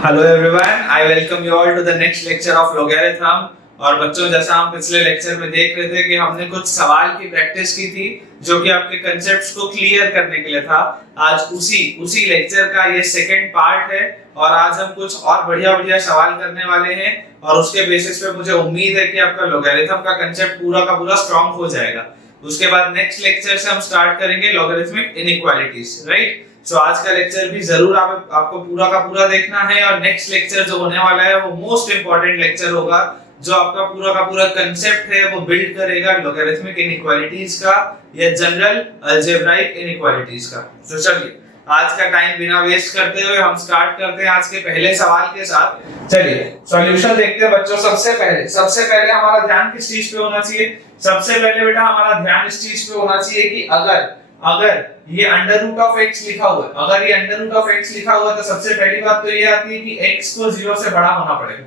Hello everyone, I welcome you all to the next lecture of logarithm. और बच्चों, जैसा हम पिछले लेक्चर में देख रहे थे कि हमने कुछ सवाल की प्रैक्टिस की थी जो कि आपके कांसेप्ट्स को क्लियर करने के लिए था। आज उसी लेक्चर का ये सेकंड पार्ट है और आज हम कुछ और बढ़िया सवाल करने वाले हैं और उसके बेसिस पे मुझे उम्मीद है कि आपका लॉगरिथम का कांसेप्ट पूरा का पूरा स्ट्रांग हो जाएगा। उसके बाद नेक्स्ट लेक्चर से हम स्टार्ट करेंगे लॉगरिथमिक इनइक्वालिटीज, राइट। सो आज का लेक्चर भी जरूर आपको पूरा का पूरा देखना है और नेक्स्ट लेक्चर जो होने वाला है वो मोस्ट इंपॉर्टेंट लेक्चर होगा जो आपका पूरा का पूरा कांसेप्ट है वो बिल्ड करेगा लॉगरिथमिक इनइक्वालिटीज का या जनरल अलजेब्राइक इनइक्वालिटीज का। तो चलिए आज का टाइम बिना वेस्ट करते हुए हम स्टार्ट करते हैं आज के पहले सवाल के साथ। चलिए सॉल्यूशन देखते हैं बच्चों। सबसे पहले हमारा ध्यान किस चीज पे होना चाहिए? सबसे पहले बेटा हमारा ध्यान इस चीज पे होना चाहिए कि अगर ये अंडर रूट ऑफ x लिखा हुआ है, अगर ये अंडर रूट ऑफ x लिखा हुआ है तो सबसे पहली बात तो ये आती है कि x को 0 से बड़ा होना पड़ेगा।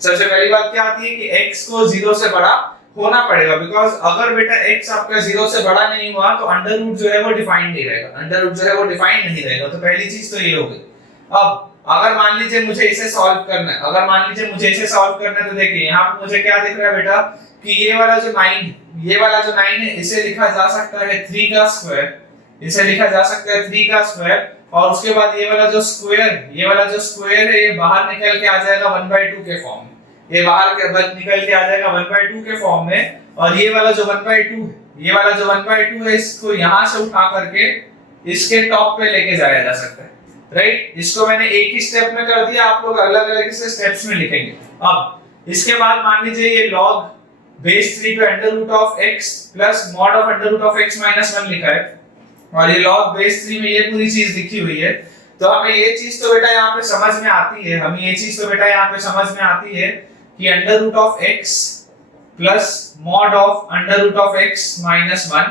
सबसे पहली बात क्या आती है कि x को 0 से बड़ा होना पड़ेगा, बिकॉज़ अगर बेटा x आपका 0 से बड़ा नहीं हुआ तो अंडर रूट जो है वो डिफाइंड नहीं रहेगा, अंडर रूट जो है वो डिफाइंड नहीं रहेगा। तो पहली चीज तो ये हो गई। अब अगर मान लीजिए मुझे इसे सॉल्व करना है, तो देखिए यहाँ पे मुझे क्या दिख रहा है बेटा कि ये वाला जो 9 है इसे लिखा जा सकता है 3 का स्क्वायर, इसे लिखा जा सकता है 3 का स्क्वायर। और उसके बाद ये वाला जो स्क्वायर है ये बाहर निकल के आ जाएगा 1/2 के फॉर्म में, ये बाहर निकल के आ जाएगा 1/2 के फॉर्म में। और ये वाला जो 1/2 है इसको यहाँ से उठा करके इसके टॉप पे लेके जाया जा सकता है, राइट। इसको मैंने एक ही स्टेप में कर दिया, आप लोग अलग-अलग से स्टेप्स में लिखेंगे। अब इसके बाद मान लीजिए ये log बेस 3 पे under root of x plus mod of under root of x minus 1 लिखा है और ये log बेस 3 में ये पूरी चीज लिखी हुई है। तो हमें ये चीज तो बेटा यहाँ पे समझ में आती है कि under root of x plus mod of under root of x minus 1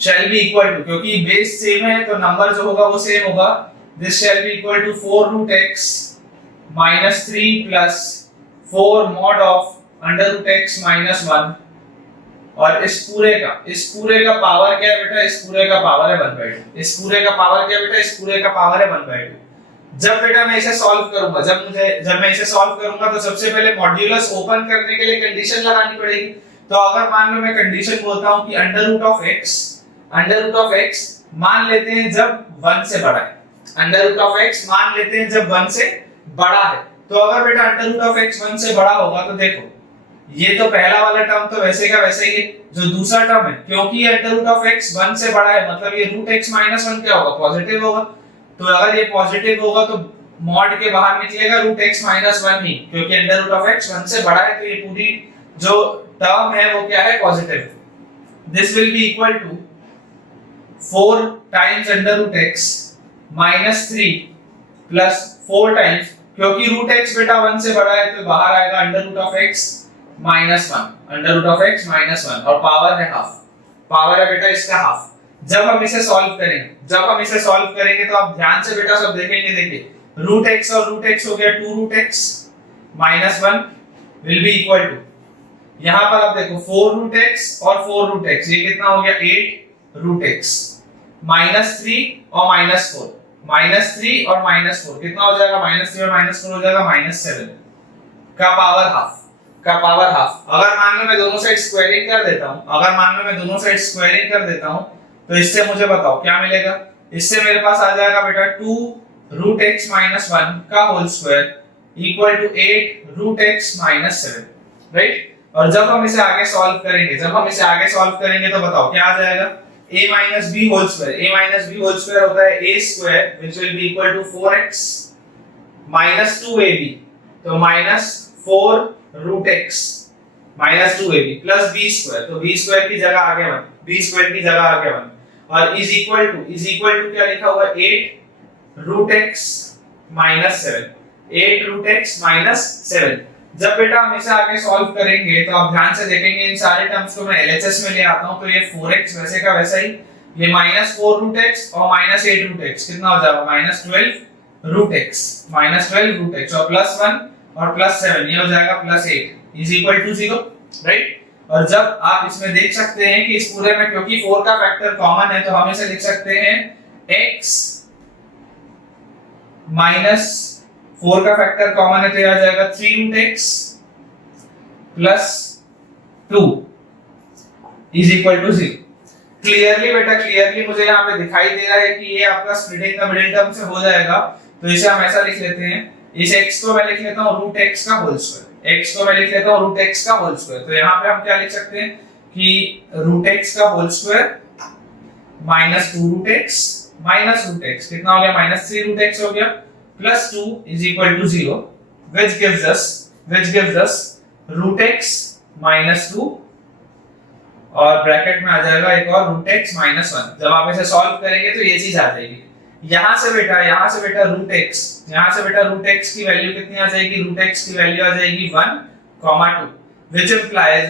shall be equal to, क्योंकि बेस सेम है तो नंबर जो होगा वो सेम होगा, this shall be equal to 4 root x minus 3 plus 4 mod of under root x minus 1। और इस पूरे का पावर क्या है बेटा? इस पूरे का पावर है 1/2। इस पूरे का पावर क्या बेटा? इस पूरे का पावर है 1/2। जब बेटा मैं इसे सॉल्व करूंगा, जब मैं इसे सॉल्व करूंगा तो सबसे पहले मॉड्यूलस ओपन करने के लिए कंडीशन लगानी पड़ेगी। तो अगर मान लो मैं कंडीशन बोलता हूं कि अंडर रूट ऑफ x मान लेते हैं जब 1 से बड़ा है, अंडर रूट ऑफ x मान लेते हैं जब 1 से बड़ा है। तो अगर बेटा अंडर रूट ऑफ x 1 से बड़ा होगा तो देखो ये तो पहला वाला टर्म तो वैसे का वैसे ही है, जो दूसरा टर्म है क्योंकि अंडर रूट ऑफ x 1 से बड़ा है मतलब ये रूट x माइनस 1 क्या होगा? पॉजिटिव होगा। तो अगर ये पॉजिटिव होगा तो मॉड के बाहर निकलेगा रूट x माइनस 1 ही, क्योंकि अंडर रूट ऑफ x 1 से बड़ा है तो ये पूरी जो टर्म है वो क्या है? Positive. This will be equal to 4 times under root x minus 3 plus 4 times, क्योंकि रूट x बेटा 1 से बड़ा है तो बाहर आएगा under root of x minus 1, under root of x minus 1 और पावर है हाफ, पावर है बेटा इसका हाफ। जब हम इसे सॉल्व करेंगे तो आप ध्यान से बेटा सब देखेंगे। देखिए रूट x और रूट x हो गया 2 root x minus 1 will be equal to, यहां पर आप देखो 4 रूट x और 4 रूट x, ये कितना हो गया? 8 रूट x माइनस 3 और माइनस 4, माइनस 3 और माइनस 4 कितना हो जाएगा? माइनस 3 और माइनस 4 हो जाएगा माइनस 7 का पावर हाफ, अगर मान लो मैं दोनों साइड स्क्वायरिंग कर देता हूं तो इससे मुझे बताओ क्या मिलेगा? इससे मेरे पास आ जाएगा बेटा 2 रूट x माइनस 1 का whole square equal to 8 root x minus 7, right. और जब हम इसे आगे सॉल्व करेंगे तो बताओ क्या आ जाएगा? a minus b whole square होता है a square which will be equal to 4x minus 2ab, तो minus 4 root x minus 2ab plus b square, तो b स्क्वायर की जगह आ गया 1 और इज इक्वल टू क्या लिखा हुआ है? 8 रूट x माइनस 7। जब बेटा हम इसे आगे सॉल्व करेंगे तो आप ध्यान से देखेंगे इन सारे टर्म्स को मैं LHS में ले आता हूं तो ये 4x वैसे का वैसा ही, ये माइनस 4 रूट x और माइनस 8 रूट x कितना हो जाएगा? माइनस 12 रूट x और प्लस 1 और प्लस 7 ये हो जाएगा plus 8 is equal to 0, right. और जब आप इसमें देख सकते हैं कि इस पूरे में क्योंकि 4 का फैक्टर कॉमन है तो हम इसे लिख सकते हैं x माइनस 4 का फैक्टर कॉमन है तो ये आ जाएगा 3√x plus 2 is equal to 0। Clearly बेटा, क्लियरली मुझे यहाँ पे दिखाई दे रहा है कि ये आपका स्प्लिटिंग द मिडिल टर्म से हो जाएगा। तो इसे हम ऐसा लिख लेते हैं, इस x को मैं लिख लेता हूँ रूट x का होल स्क्वायर, x को मैं लिख लेता हूँ रूट x का होल स्क्वायर। तो यहाँ पे हम क्या लिख सकते हैं कि रूट x का whole square minus 2√x minus root x कितना हो गया, माइनस 3√x हो गया, plus 2 is equal to 0 which gives us root x minus 2 और ब्रैकेट में आ जाएगा एक और रूट x माइनस 1। जब आप इसे सॉल्व करेंगे तो ये चीज आ जाएगी। यहाँ से बेटा रूट x, यहाँ से बेटा रूट x की वैल्यू कितनी आ जाएगी, रूट x की वैल्यू आ जाएगी 1,2 which implies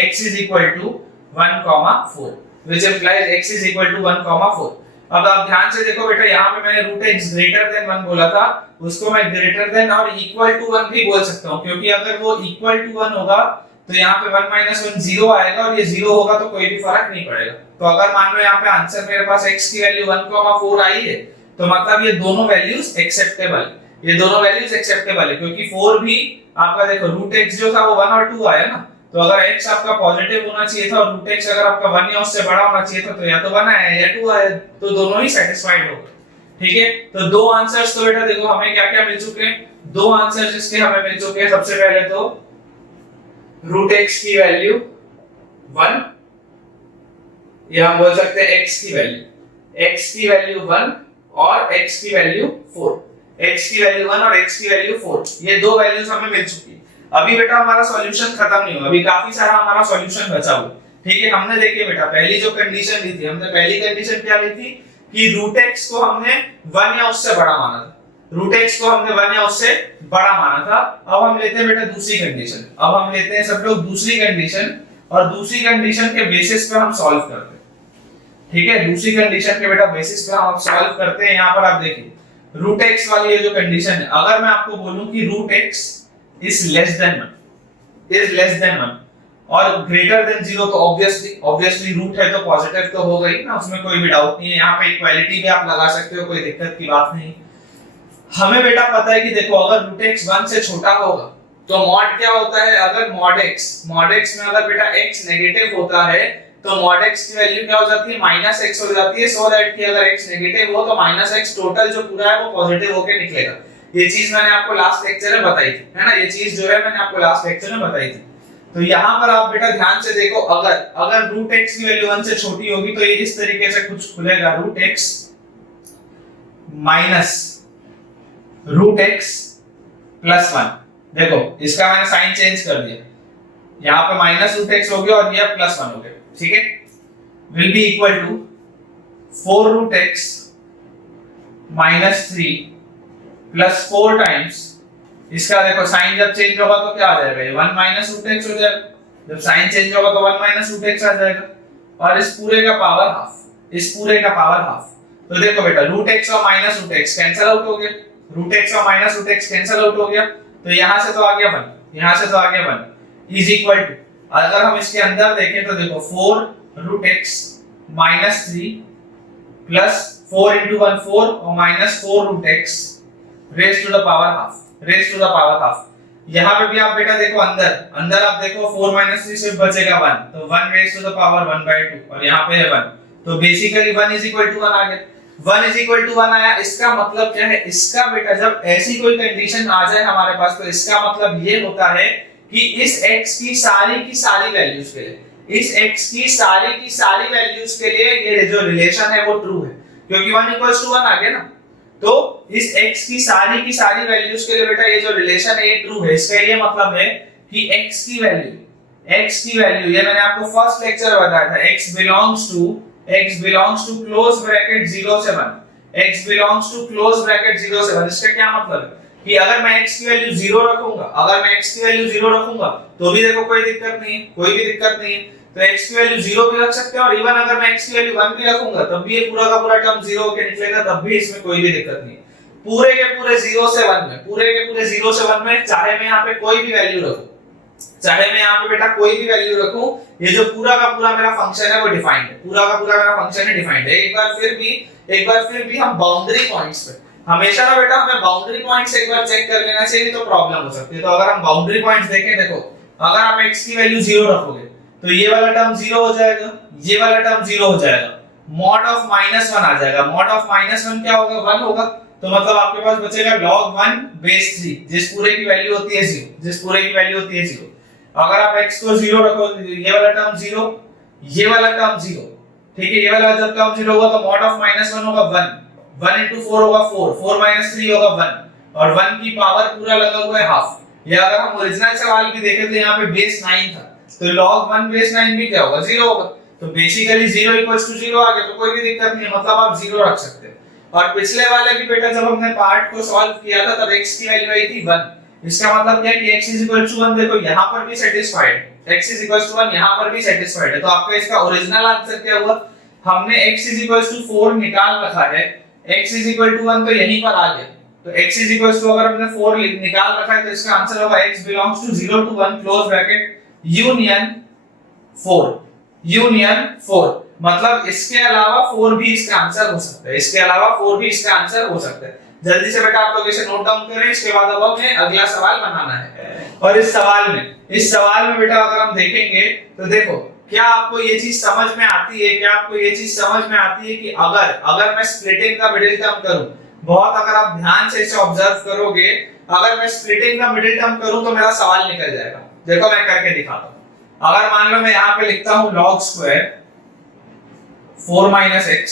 x is equal to 1,4 which implies x is equal to 1,4। अब आप ध्यान से देखो बेटा, यहाँ पे मैंने रूट x ग्रेटर देन 1 बोला था, उसको मैं ग्रेटर देन और इक्वल टू 1 भी बोल सकता हूँ, क्योंकि अगर वो इक्वल टू 1 होगा तो यहाँ पे 1 माइनस 1 0 आएगा और ये 0 होगा तो कोई भी फर्क नहीं पड़ेगा। तो अगर मान लो यहाँ पे आंसर मेरे पास x की वैल्यू 1,4 आई है तो मतलब ये दोनों वैल्यूज एक्सेप्टेबल, ये दोनों वैल्यूज एक्सेप्टेबल है, क्योंकि 4 भी आपका देखो रूट x जो था वो 1 और 2 आया ना, तो अगर x आपका पॉजिटिव होना चाहिए था और रूट x अगर आपका 1 या उससे बड़ा होना चाहिए था तो या तो 1 आया या 2 आया, तो दोनों ही सेटिस्फाइड हो गए। ठीक है, तो दो आंसर्स तो बेटा देखो हमें क्या क्या मिल चुके हैं, दो आंसर्स इसके हमें मिल चुके हैं। सबसे पहले तो रूट x की वैल्यू 1, या हम बोल सकते हैं x की वैल्यू 1 और x की वैल्यू 4, x की वैल्यू 1 और x की वैल्यू 4, ये दो वैल्यूज हमें मिल चुकी है। अभी बेटा हमारा सॉल्यूशन खत्म नहीं हुआ, अभी काफी सारा हमारा सॉल्यूशन बचा हुआ। ठीक है, हमने देखिए बेटा पहली जो कंडीशन ली थी, हमने पहली कंडीशन क्या ली थी कि रूट x को हमने 1 या उससे बड़ा माना था, रूट x को हमने 1 या उससे बड़ा माना था। अब हम लेते हैं बेटा दूसरी कंडीशन, अब हम लेते हैं सब लोग दूसरी कंडीशन, और दूसरी कंडीशन के बेसिस पे हम सॉल्व करते हैं। ठीक है, दूसरी कंडीशन के बेटा बेसिस पे हम सॉल्व करते हैं। यहाँ पर आप देखिए रूट x वाली ये जो कंडीशन है, अगर मैं आपको बोलूं कि root x is less than 1 और ग्रेटर देन 0, तो ऑब्वियसली रूट है तो पॉजिटिव तो होगा ही ना, उसमें कोई भी डाउट नहीं है। यहाँ पे इक्वालिटी भी आप लगा सकते हो, कोई दिक्कत की बात नहीं। हमें बेटा पता है कि देखो अगर रूट x 1 से छोटा होगा तो मॉड क्या होता है, अगर मॉड x में अगर बेटा x नेगेटिव होता है तो मॉड x की वैल्यू क्या हो जाती है, माइनस x हो जाती है, सो दैट कि अगर x नेगेटिव हो तो माइनस x टोटल जो पूरा है वो पॉजिटिव होके निकलेगा। ये चीज मैंने आपको लास्ट लेक्चर में बताई थी, है ना, ये चीज जो है मैंने आपको लास्ट लेक्चर में बताई थी। तो यहाँ पर आप बेटा ध्यान से देखो, अगर रूट x की वैल्यू 1 से छोटी होगी तो ये इस तरीके से कुछ खुलेगा, root x minus root x plus 1। देखो इसका मैंने साइन चेंज कर दिया, यहाँ पे माइनस रूट x हो गया और ये प्लस 1 हो गया। ठीक है, will be equal to 4 root x minus 3 plus 4 times, इसका देखो साइन जब चेंज होगा तो क्या आ जाएगा, ये 1 माइनस रूट x हो जाएगा, जब साइन चेंज होगा तो 1 माइनस रूट x आ जाएगा, और इस पूरे का पावर हाफ, तो देखो बेटा रूट x और minus root x cancel out हो गया, रूट x और minus root x cancel out हो गया, तो यहां से तो आ गया 1, यहां से तो आ गया 1 इज इक्वल टू, अगर हम इसके अंदर देखें तो देखो 4 root x minus 3 plus 4 into 1 4 और minus 4 root x raise to the power half. यहाँ पे भी आप बेटा देखो अंदर आप देखो 4 माइनस 3 सिर्फ बचेगा 1, तो 1 रेज टू द पावर 1/2 और यहाँ पे है 1, तो बेसिकली 1 इज इक्वल टू 1 आ गया। 1 इज इक्वल टू 1 आया, इसका मतलब क्या है, इसका बेटा जब ऐसी कोई कंडीशन आ जाए हमारे पास तो इसका मतलब ये होता है कि इस x की सारी वैल्यूज के लिए, इस x की सारी वैल्यूज के लिए ये जो रिलेशन है वो ट्रू है, क्योंकि 1 इक्वल्स टू 1 आ गया ना, तो इस x की सारी वैल्यूज के लिए बेटा ये जो रिलेशन है ये ट्रू है। इसका ये मतलब है कि x की वैल्यू ये मैंने आपको फर्स्ट लेक्चर में बताया था, x belongs to close bracket 0 से 1, x belongs to close bracket 0 से 1। इसका क्या मतलब है कि अगर मैं x की वैल्यू 0 रखूंगा, तो भी देखो कोई दिक्कत नहीं है, तो x की वैल्यू 0 भी रख सकते हैं, और इवन अगर मैं x की वैल्यू 1 भी रखूंगा तब भी ये पूरा का पूरा टर्म 0 होके निकलेगा, तब भी इसमें कोई भी दिक्कत नहीं है। पूरे के पूरे 0 से 1 में चाहे मैं यहाँ पे कोई भी वैल्यू रखूं, चाहे मैं यहाँ पे बेटा कोई भी वैल्यू रखूं, ये जो पूरा का पूरा मेरा फंक्शन है वो डिफाइंड है, पूरा का पूरा मेरा फंक्शन है डिफाइंड है। एक बार फिर भी हम बाउंड्री पॉइंट्स पे हमेशा ना बेटा हमें बाउंड्री पॉइंट्स एक बार चेक कर लेना चाहिए, तो प्रॉब्लम हो सकती है। तो अगर हम बाउंड्री पॉइंट्स देखें, देखो अगर आप x की वैल्यू 0 रखोगे तो ये वाला टर्म 0 हो जाएगा, ये वाला टर्म 0 हो जाएगा, मॉड ऑफ -1 आ जाएगा। मॉड ऑफ -1 क्या होगा? 1 होगा। तो मतलब आपके पास बचेगा log 1 बेस 3, जिस पूरे की वैल्यू होती है 0, जिस पूरे की वैल्यू होती है 0। अगर आप x को 0 रखोगे, ये वाला टर्म 0, ये वाला टर्म 0, ठीक है। ये वाला जब टर्म 0 होगा तो मॉड ऑफ -1 होगा 1, 1 into 4 होगा 4, 4 minus 3 होगा 1, और 1 की पावर पूरा लगा हुआ है हाफ। या अगर हम ओरिजिनल सवाल भी देखें तो यहाँ पे बेस 9 था, तो log 1 बेस 9 भी क्या होगा? 0 होगा। तो बेसिकली 0 इक्वल्स टू 0 आ गया, तो कोई भी दिक्कत नहीं है, मतलब आप 0 रख सकते हो। और पिछले वाले भी बेटा जब हमने पार्ट को सॉल्व किया था तब x की वैल्यू आई थी 1। इसका मतलब क्या है कि x 1, देखो यहाँ पर भी सेटिस्फाइड, x 1 यहाँ पर भी सेटिस्फाइड है। तो आपका इसका ओरिजिनल आंसर क्या हुआ? हमने x 4 निकाल रखा है, x 1 तो यहीं पर आ गया। तो x अगर हमने 4 निकाल रखा है तो इसका आंसर होगा x belongs to 0 to 1 close bracket union 4, union 4। मतलब इसके अलावा 4 भी इसका आंसर हो सकता है, इसके अलावा 4 भी इसका आंसर हो सकता है। जल्दी से बेटा आप लोग इसे नोट डाउन करें, इसके बाद अब हमें अगला सवाल बनाना है। और इस सवाल में बेटा अगर हम देखेंगे तो देखो क्या आपको ये चीज समझ में आती है, क्या आपको ये चीज समझ में आती है कि अगर मैं स्प्लिटिंग द मिडिल टर्म करूं, बहुत अगर आप ध्यान से इसे ऑब्जर्व करोगे, अगर मैं स्प्लिटिंग द मिडिल टर्म करूं तो मेरा सवाल निकल जाएगा। देखो मैं करके दिखाता हूं। अगर मान लो मैं यहां पे लिखता हूं log square 4 minus x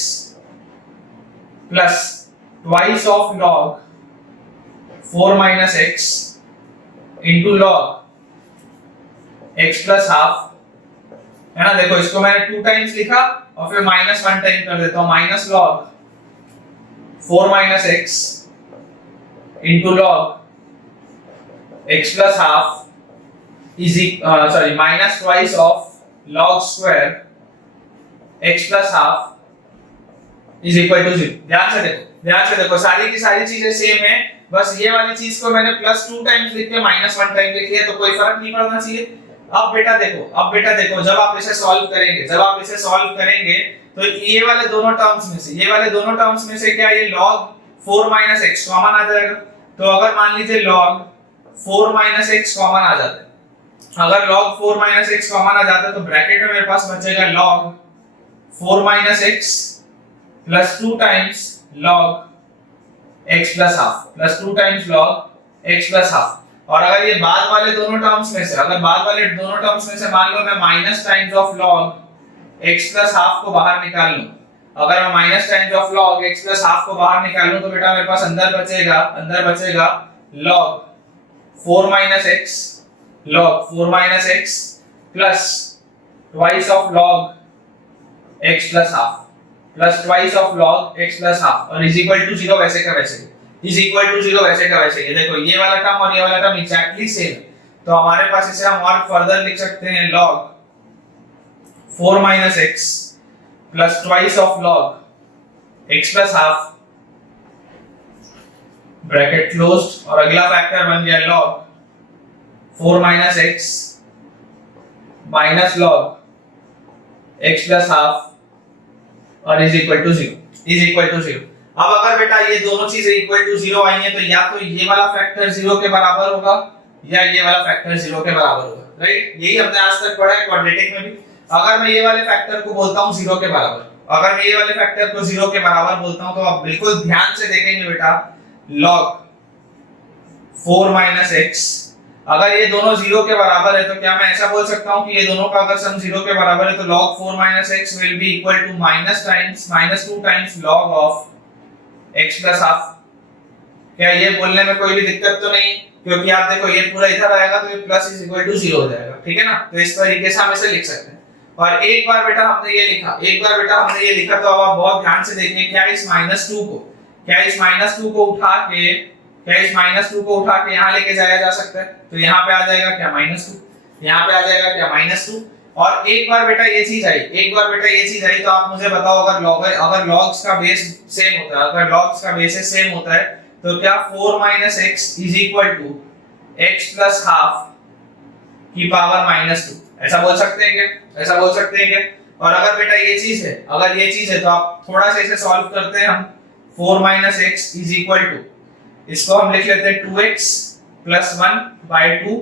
plus twice of log 4 minus x into log x plus half, है ना। देखो इसको मैंने 2 टाइम्स लिखा और फिर -1 टाइम कर देता हूं, minus log 4 minus x into log x plus half is minus twice of log square x plus half is equal to 0। ध्यान से देखो सारी की सारी चीजें सेम है, बस ये वाली चीज को मैंने +2 टाइम्स लिख के -1 टाइम लिख लिया, तो कोई फर्क नहीं पड़ना चाहिए। अब बेटा देखो जब आप इसे सॉल्व करेंगे तो ये वाले दोनों टर्म्स में से क्या ये log 4 minus x कॉमन आ जाएगा। तो अगर मान लीजिए log 4 minus x कॉमन आ जाता है, अगर log 4 minus x कॉमन आ जाता है तो ब्रैकेट में मेरे पास बचेगा log 4 minus x plus 2 times log x plus half, plus 2 times log x plus half। और अगर ये बाद वाले दोनों टर्म्स में से मान लो मैं minus times of log x plus half को बाहर निकाल लूं, अगर मैं minus times of log x plus half को बाहर निकाल लूं तो बेटा मेरे पास अंदर बचेगा log 4 minus x plus twice of log x plus half, plus twice of log x plus half, और is equal to 0 वैसे का वैसे ये देखो ये वाला टर्म और ये वाला टर्म एग्जैक्टली सेम है। तो हमारे पास इसे हम और फर्दर लिख सकते हैं log 4 minus x plus twice of log x plus half bracket closed, और अगला फैक्टर बन गया log 4 minus x minus log x plus half और is equal to 0। अब अगर बेटा ये दोनों चीजें इक्वल टू 0 आई हैं तो या तो ये वाला फैक्टर 0 के बराबर होगा या ये वाला फैक्टर 0 के बराबर होगा, राइट। यही हमने आज तक पढ़ा है क्वाड्रेटिक में भी। अगर मैं ये वाले फैक्टर को बोलता हूं 0 के बराबर, तो आप बिल्कुल ध्यान से देखेंगे बेटा log 4 minus x, अगर ये दोनों 0 के बराबर है तो क्या मैं ऐसा बोल सकता हूं कि ये दोनों का अगर सम 0 के बराबर है तो log 4 minus x will be equal to -2 times log of x plus half। क्या ये बोलने में कोई भी दिक्कत तो नहीं, क्योंकि आप देखो ये पूरा इधर आएगा तो ये प्लस इज इक्वल टू 0 हो जाएगा, ठीक है ना। तो इस तरीके से हम इसे लिख सकते हैं। और एक बार बेटा हमने ये लिखा तो अब आप बहुत ध्यान से देखिए, क्या इस -2 को उठा के यहाँ लेके जाया जा सकता है। तो यहाँ पे आ जाएगा क्या -2, और एक बार बेटा ये चीज आई तो आप मुझे बताओ अगर लॉग्स का बेस सेम होता है तो क्या 4 minus x is equal to x plus half की पावर -2, ऐसा बोल सकते हैं क्या? और अगर बेटा ये चीज है तो आप थोड़ा सा इसे सॉल्व करते हैं हम। 4 minus x is equal to, इसको हम लिख लेते हैं 2x plus 1 by 2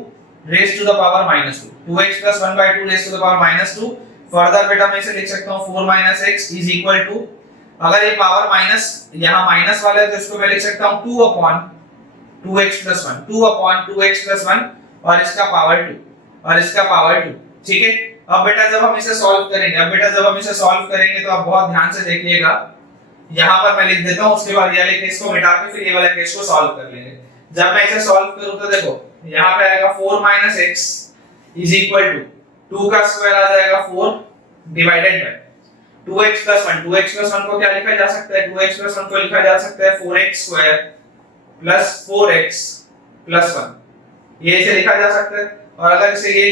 raise to the power minus 2, 2x plus 1 by 2 raise to the power minus 2। Further बेटा मैं इसे लिख सकता हूँ 4 minus x is equal to, अगर ये पावर माइनस यहाँ माइनस वाला है तो इसको मैं लिख सकता हूँ 2 upon 2x plus 1, 2 upon 2x plus 1 और इसका पावर 2 और इसका पावर 2। ठीक है, अब बेटा जब हम इसे सॉल्व करेंगे, तो आप बहुत ध्यान से देखिएगा, यहाँ पर मैं लिख देता हूँ, उसके बाद ये वाले केस को मिटा के फिर ये वाला केस को सॉल्व कर लेंगे। जब मैं इसे सॉल्व करूँ तो देखो यहाँ पे आएगा 4 minus x is equal to 2 का स्क्वायर आ जाएगा 4 divided by 2x plus 1, 2x plus 1 को क्या लिखा जा सकता है, 2x प्लस 1 को लिखा जा सकता है 4x square plus 4x plus 1, ये इसे लिखा जा सकता है। और अगर इसे ये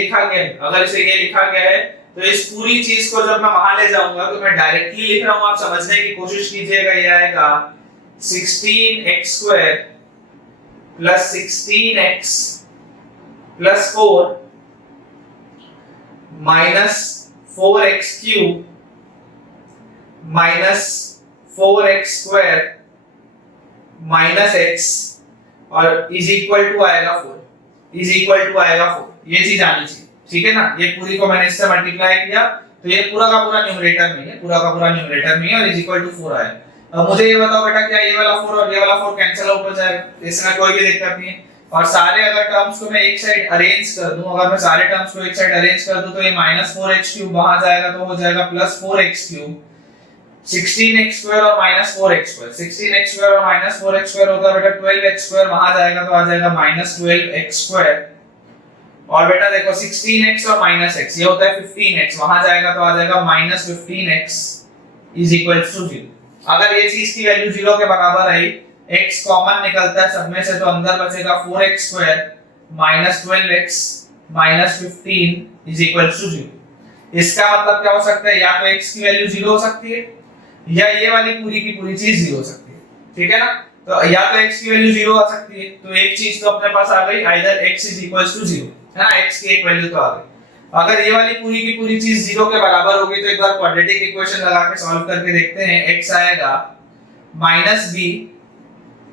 लिखा गया है तो इस पूरी चीज को जब मैं वहां ले जाऊंगा तो मैं डायरेक्टली लिख रहा हूं, आप समझने की कोशिश कीजिएगा, ये आएगा 16x square plus 16x plus 4 minus 4x cube minus 4x square minus x और इज इक्वल टू आएगा 4, ये चीज आनी चाहिए। ठीक है ना, ये पूरी को मैंने इससे मल्टीप्लाई किया तो ये पूरा का पूरा न्यूमरेटर में है और इज इक्वल टू 4 आया। अब मुझे ये बताओ बेटा, क्या ये वाला 4 और ये वाला 4 कैंसिल आउट हो जाएगा, इसमें कोई भी दिक्कत नहीं है। और सारे अगर टर्म्स को मैं एक साइड अरेंज कर दूं, तो ये माइनस 4x क्यूब वहां जाएगा तो हो जाएगा plus 4x cube, 16x square और minus 4x square, 16x square और माइनस 4x स्क्वायर होता है बेटा 12x स्क्वायर, वहां जाएगा तो आ जाएगा माइनस 12x स्क्वायर। और बेटा देखो 16x और माइनस x ये होता है 15x, वहां जाएगा तो आ जाएगा minus 15x is equal to 0। अगर ये चीज की वैल्यू 0 के बराबर आई, x कॉमन निकलता है सब में से, तो अंदर बचेगा 4x square minus 12x minus 15 is equal to 0। इसका मतलब क्या हो सकता है, या तो x की वैल्यू 0 हो सकती है या ये वाली पूरी की पूरी चीज 0 हो सकती है। ठीक है ना, तो या तो x की वैल्यू 0 आ सकती है, तो एक चीज तो अपने पास आ गई, either x is equal to 0 है ना, x की एक वैल्यू तो आ गई। अगर ये वाली पूरी की पूरी चीज 0 के बराबर होगी तो एक बार क्वाड्रेटिक इक्वेशन लगा के सॉल्व करके देखते हैं। x आएगा minus b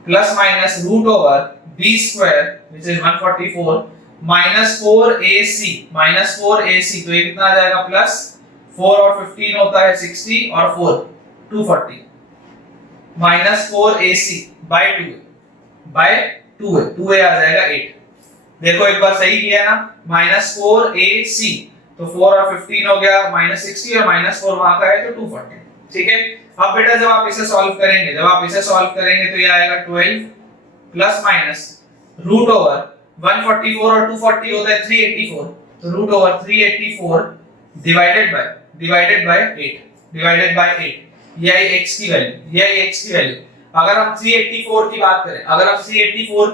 plus minus root over b square which is 144 minus 4ac, तो ये कितना आ जाएगा प्लस 4 और 15 होता है 60 और 4 240 माइनस 4ac बाय 2a आ जाएगा 8। देखो एक बार सही किया ना, माइनस 4ac तो 4 और 15 हो गया माइनस 60 और माइनस 4 वहां का है तो 240। ठीक है, अब बेटा जब आप इसे सॉल्व करेंगे तो ये आएगा 12 प्लस माइनस रूट ओवर 144 और 240 होता है 384, तो रूट ओवर 384 डिवाइडेड बाय 8 ये है x की वैल्यू। अगर हम 384 की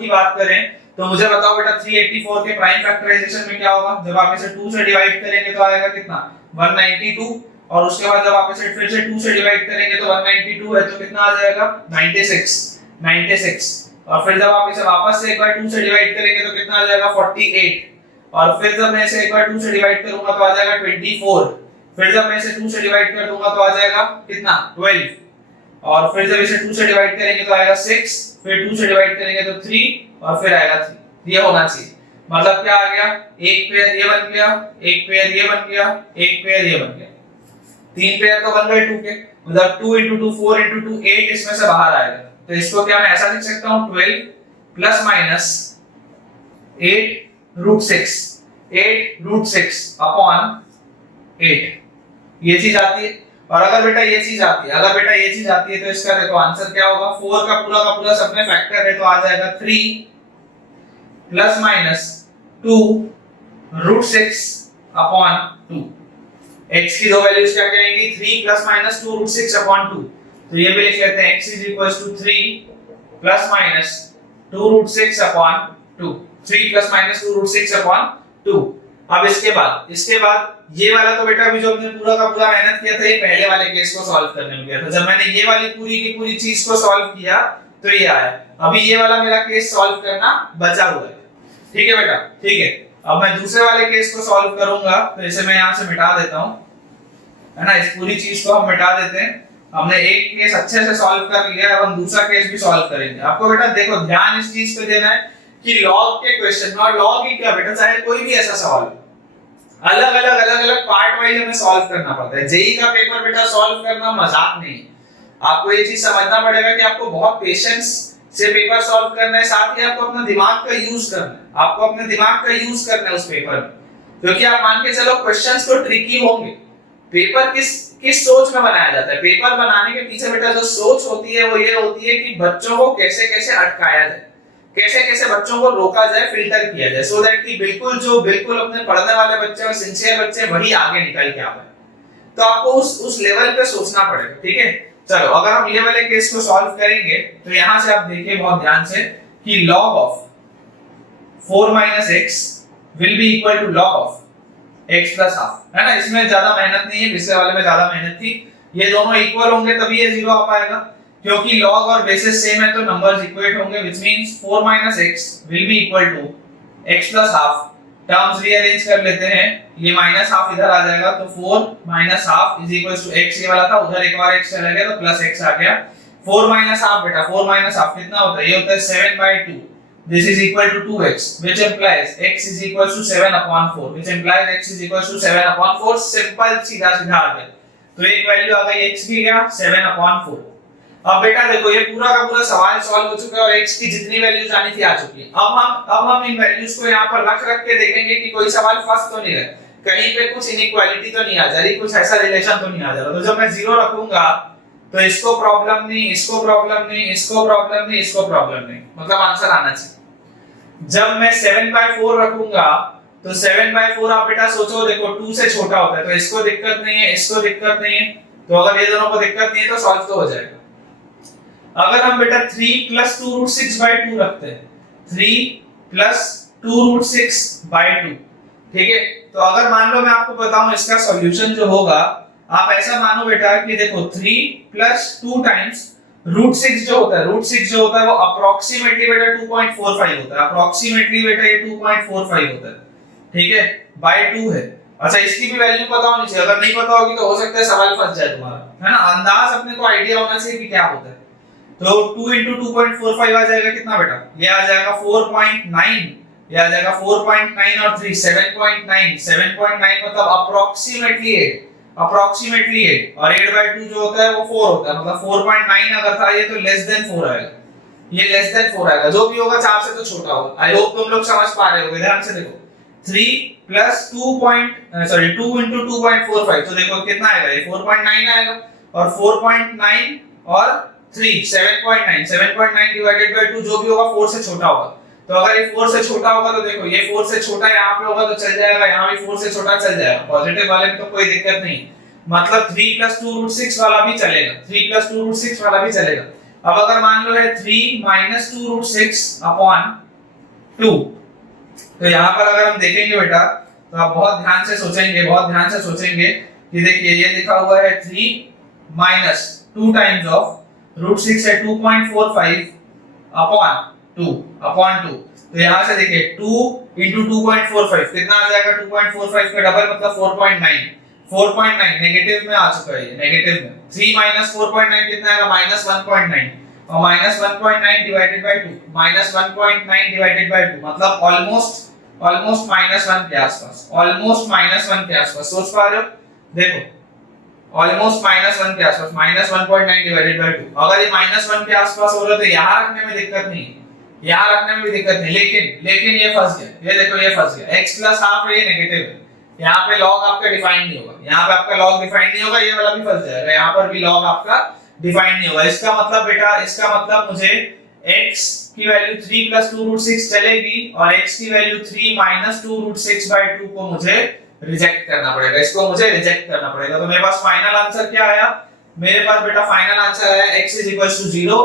बात करें तो मुझे बताओ बेटा 384 के प्राइम फैक्टराइजेशन में क्या होगा, जब आप इसे 2 से डिवाइड करेंगे तो आएगा कितना 192, और उसके बाद जब आप इसे फिर से 2 से डिवाइड करेंगे तो 192 है तो कितना आ जाएगा 96, और फिर जब आप इसे वापस से एक बार 2 से डिवाइड करेंगे तो कितना आ जाएगा 48, और फिर जब मैं इसे एक बार 2 से डिवाइड करूंगा तो आ जाएगा 24, फिर जब मैं इसे 2 से डिवाइड कर दूंगा तो आ जाएगा कितना 12, और फिर जब इसे 2 से डिवाइड करेंगे तो आएगा 6, फिर 2 से डिवाइड करेंगे तो 3 और फिर आएगा 3। ये होना चाहिए, मतलब क्या आ गया, एक पेयर ये बन गया, एक पेयर ये बन गया, एक पेयर ये बन गया, 3 पेयर तो बन गए 2 के, मतलब 2 into 2 4 into 2 8 इसमें से बाहर आएगा। तो इसको क्या मैं ऐसा लिख सकता हूं 12 प्लस माइनस 8 रूट 6 अपॉन 8, ये चीज आती है। और अगर बेटा ये चीज आती है तो इसका देखो आंसर क्या होगा, 4 का पूरा सब में फैक्टर है तो आ जाएगा 3 plus minus 2 root 6 upon 2। x की दो वैल्यूज क्या कहेंगी 3 प्लस माइनस 2 रूट 6 अपॉन 2, तो ये भी लिख लेते हैं x is equal to 3 plus minus 2 root 6 upon 2, 3 plus minus 2 root 6 upon 2। अब इसके बाद ये वाला तो बेटा अभी जो हमने पूरा का पूरा मेहनत किया था ये पहले वाले केस को सॉल्व करने में किया था। जब मैंने ये वाली पूरी की पूरी चीज को सॉल्व किया तो ये आया। अभी ये वाला मेरा केस सॉल्व करना बचा हुआ है। ठीक है बेटा, ठीक है। अब मैं दूसरे वाले केस को सॉल्व करूंगा तो इसे मैं यहां से मिटा देता हूं, है ना, इस पूरी चीज को हम मिटा देते हैं हमने एक केस अच्छे से सॉल्व कर लिया, अब हम दूसरा केस भी सॉल्व करेंगे। आपको बेटा देखो ध्यान इस चीज पे देना है कि लॉग के क्वेश्चन में, और लॉग ही क्या बेटा, चाहे कोई भी ऐसा सवाल अलग अलग पार्ट वाइज हमें सॉल्व करना पड़ता है। जेई का पेपर बेटा सॉल्व करना मजाक नहीं है। आपको ये चीज समझना पड़ेगा कि आपको बहुत पेशेंस से पेपर सॉल्व करना है, साथ ही आपको अपना दिमाग का यूज करना है, आपको अपने दिमाग का यूज करना है उस पेपर में। क्योंकि आप मान के चलो क्वेश्चंस तो ट्रिकी होंगे। पेपर किस सोच में बनाया जाता है? पेपर बनाने के पीछे बेटा जो सोच होती है वो ये होती है कि बच्चों को कैसे कैसे अटकाया जाए, कैसे कैसे बच्चों को रोका जाए, फिल्टर किया जाए, सो दैट कि बिल्कुल अपने पढ़ने वाले बच्चे और सिंसियर बच्चे वही आगे निकल के आ पाए। तो आपको उस लेवल पे सोचना पड़ेगा, ठीक है। चलो अगर हम ये वाले केस को सॉल्व करेंगे तो यहां से आप देखिए बहुत ध्यान से कि log of 4 minus x will be equal to log of x plus half, है ना। इसमें ज्यादा मेहनत नहीं है, पिछले वाले में ज्यादा मेहनत थी। ये दोनों इक्वल होंगे तभी ये जीरो आ पाएगा, क्योंकि log और बेसिस सेम है तो नंबर्स इक्वेट होंगे, which means 4 minus x will be equal to x plus half। Terms rearrange कर लेते हैं, ये माइनस हाफ इधर आ जाएगा तो 4 minus half is equals to x, ये वाला था उधर एक और x चला गया तो प्लस x आ गया। 4 minus half बेटा, 4 minus half कितना होता है? ये होता है 7/2। This is equal to 2x, which implies x is equals to 7/4, which implies x is equals to 7/4। Simple सीधा सीधा आ गया, तो एक वैल्यू आ गई x की, क्या 7/4। अब बेटा देखो ये पूरा का पूरा सवाल सॉल्व हो चुका है और x की जितनी वैल्यूज आनी थी आ चुकी है। अब हम इन वैल्यूज को यहाँ पर रख के देखेंगे कि कोई सवाल फंस तो नहीं रहा, कहीं पे कुछ इनइक्वालिटी तो नहीं आ जा रही, कुछ ऐसा रिलेशन तो नहीं आ जा रहा। तो जब मैं 0 रखूंगा तो इसको प्रॉब्लम नहीं, इसको प्रॉब्लम नहीं, इसको प्रॉब्लम नहीं, इसको प्रॉब्लम नहीं, मतलब आंसर आना चाहिए। जब मैं 7/4 रखूंगा तो 7/4 आप बेटा सोचो, देखो 2 से छोटा होता है तो इसको दिक्कत नहीं है, इसको दिक्कत नहीं है, तो अगर ये दोनों को दिक्कत नहीं है तो सॉल्व तो हो जाएगा। अगर हम बेटा 3 plus 2 root 6/2 रखते हैं, 3 plus 2 root 6/2, ठीक है। तो अगर मान लो मैं आपको बताऊं इसका सॉल्यूशन जो होगा, आप ऐसा मानो बेटा कि देखो 3 plus 2 times root 6 जो होता है, root 6 जो होता है वो अप्रोक्सीमेटली बेटा 2.45 होता है, अप्रोक्सीमेटली बेटा ये 2.45 होता है, ठीक है, by 2 है। अच्छा इसकी भी वैल्यू पता होनी चाहिए, अगर नहीं पता होगी तो हो सकता है सवाल फंस जाए तुम्हारा, है ना। अंदाज अपने को आइडिया होना चाहिए कि क्या होता है। तो 2 into 2.45 आ जाएगा कितना बेटा? ये आ जाएगा 4.9, ये आ जाएगा 4.9 और 3 7.9, 7.9 मतलब अप्रोक्सीमेटली 8, अप्रोक्सीमेटली 8, और 8/2 जो होता है वो 4 होता है, मतलब 4.9 अगर था ये तो लेस देन 4 आएगा, ये लेस देन 4 आएगा, जो भी होगा 4 से तो छोटा होगा। आई होप तुम लोग समझ पा रहे होगे, ध्यान से देखो 3 plus 2 into 2.45, तो देखो कितना आएगा, ये 4.9 आएगा, और 4.9 और 3 7.9 डिवाइडेड बाय 2 जो भी होगा 4 से छोटा होगा। तो अगर ये 4 से छोटा होगा तो देखो ये 4 से छोटा यहाँ पे होगा तो चल जाएगा, यहाँ भी 4 से छोटा चल जाएगा, पॉजिटिव वाले में तो कोई दिक्कत नहीं, मतलब 3 plus 2 root 6 वाला भी चलेगा, 3 plus 2 root 6 वाला भी चलेगा। अब अगर मान लो है 3 minus 2 root 6/2, तो यहाँ पर अगर हम देखेंगे बेटा तो आप बहुत ध्यान से सोचेंगे, बहुत ध्यान से सोचेंगे कि देखिए ये लिखा हुआ है 3 minus 2 times of रूट 6 है 2.45/2, तो यहाँ से देखिए 2 into 2.45 कितना आ जाएगा, 2.45 का डबल मतलब 4.9 नेगेटिव में आ चुका है, ये नेगेटिव में। 3 minus 4.9 कितना आएगा, -1.9, और -1.9 डिवाइडेड बाय 2, -1.9 डिवाइडेड बाय 2 मतलब ऑलमोस्ट -1 के आसपास, ऑलमोस्ट -1 के आसपास, सोच पा रहे हो? देखो ऑलमोस्ट -1 के आसपास, -1.9 डिवाइडेड बाय 2। अगर ये -1 के आसपास हो रहा है तो यहाँ रखने में दिक्कत नहीं है, यहाँ रखने में भी दिक्कत नहीं, लेकिन ये फंस गया, ये देखो ये फंस गया, x प्लस हाफ है, ये नेगेटिव है, यहाँ पे log आपका डिफाइन नहीं होगा, यहाँ पे आपका log डिफाइन नहीं होगा, ये वाला भी फंस जाएगा, यहाँ पर भी log आपका डिफाइन नहीं होगा। इसका मतलब बेटा, इसका मतलब मुझे x की वैल्यू 3 plus 2 root 6 चलेगी और x की वैल्यू 3 minus 2 root 6/2 को मुझे रिजेक्ट करना पड़ेगा, इसको मुझे रिजेक्ट करना पड़ेगा। तो मेरे पास फाइनल आंसर क्या आया? मेरे पास बेटा फाइनल आंसर आया x is equals to 0,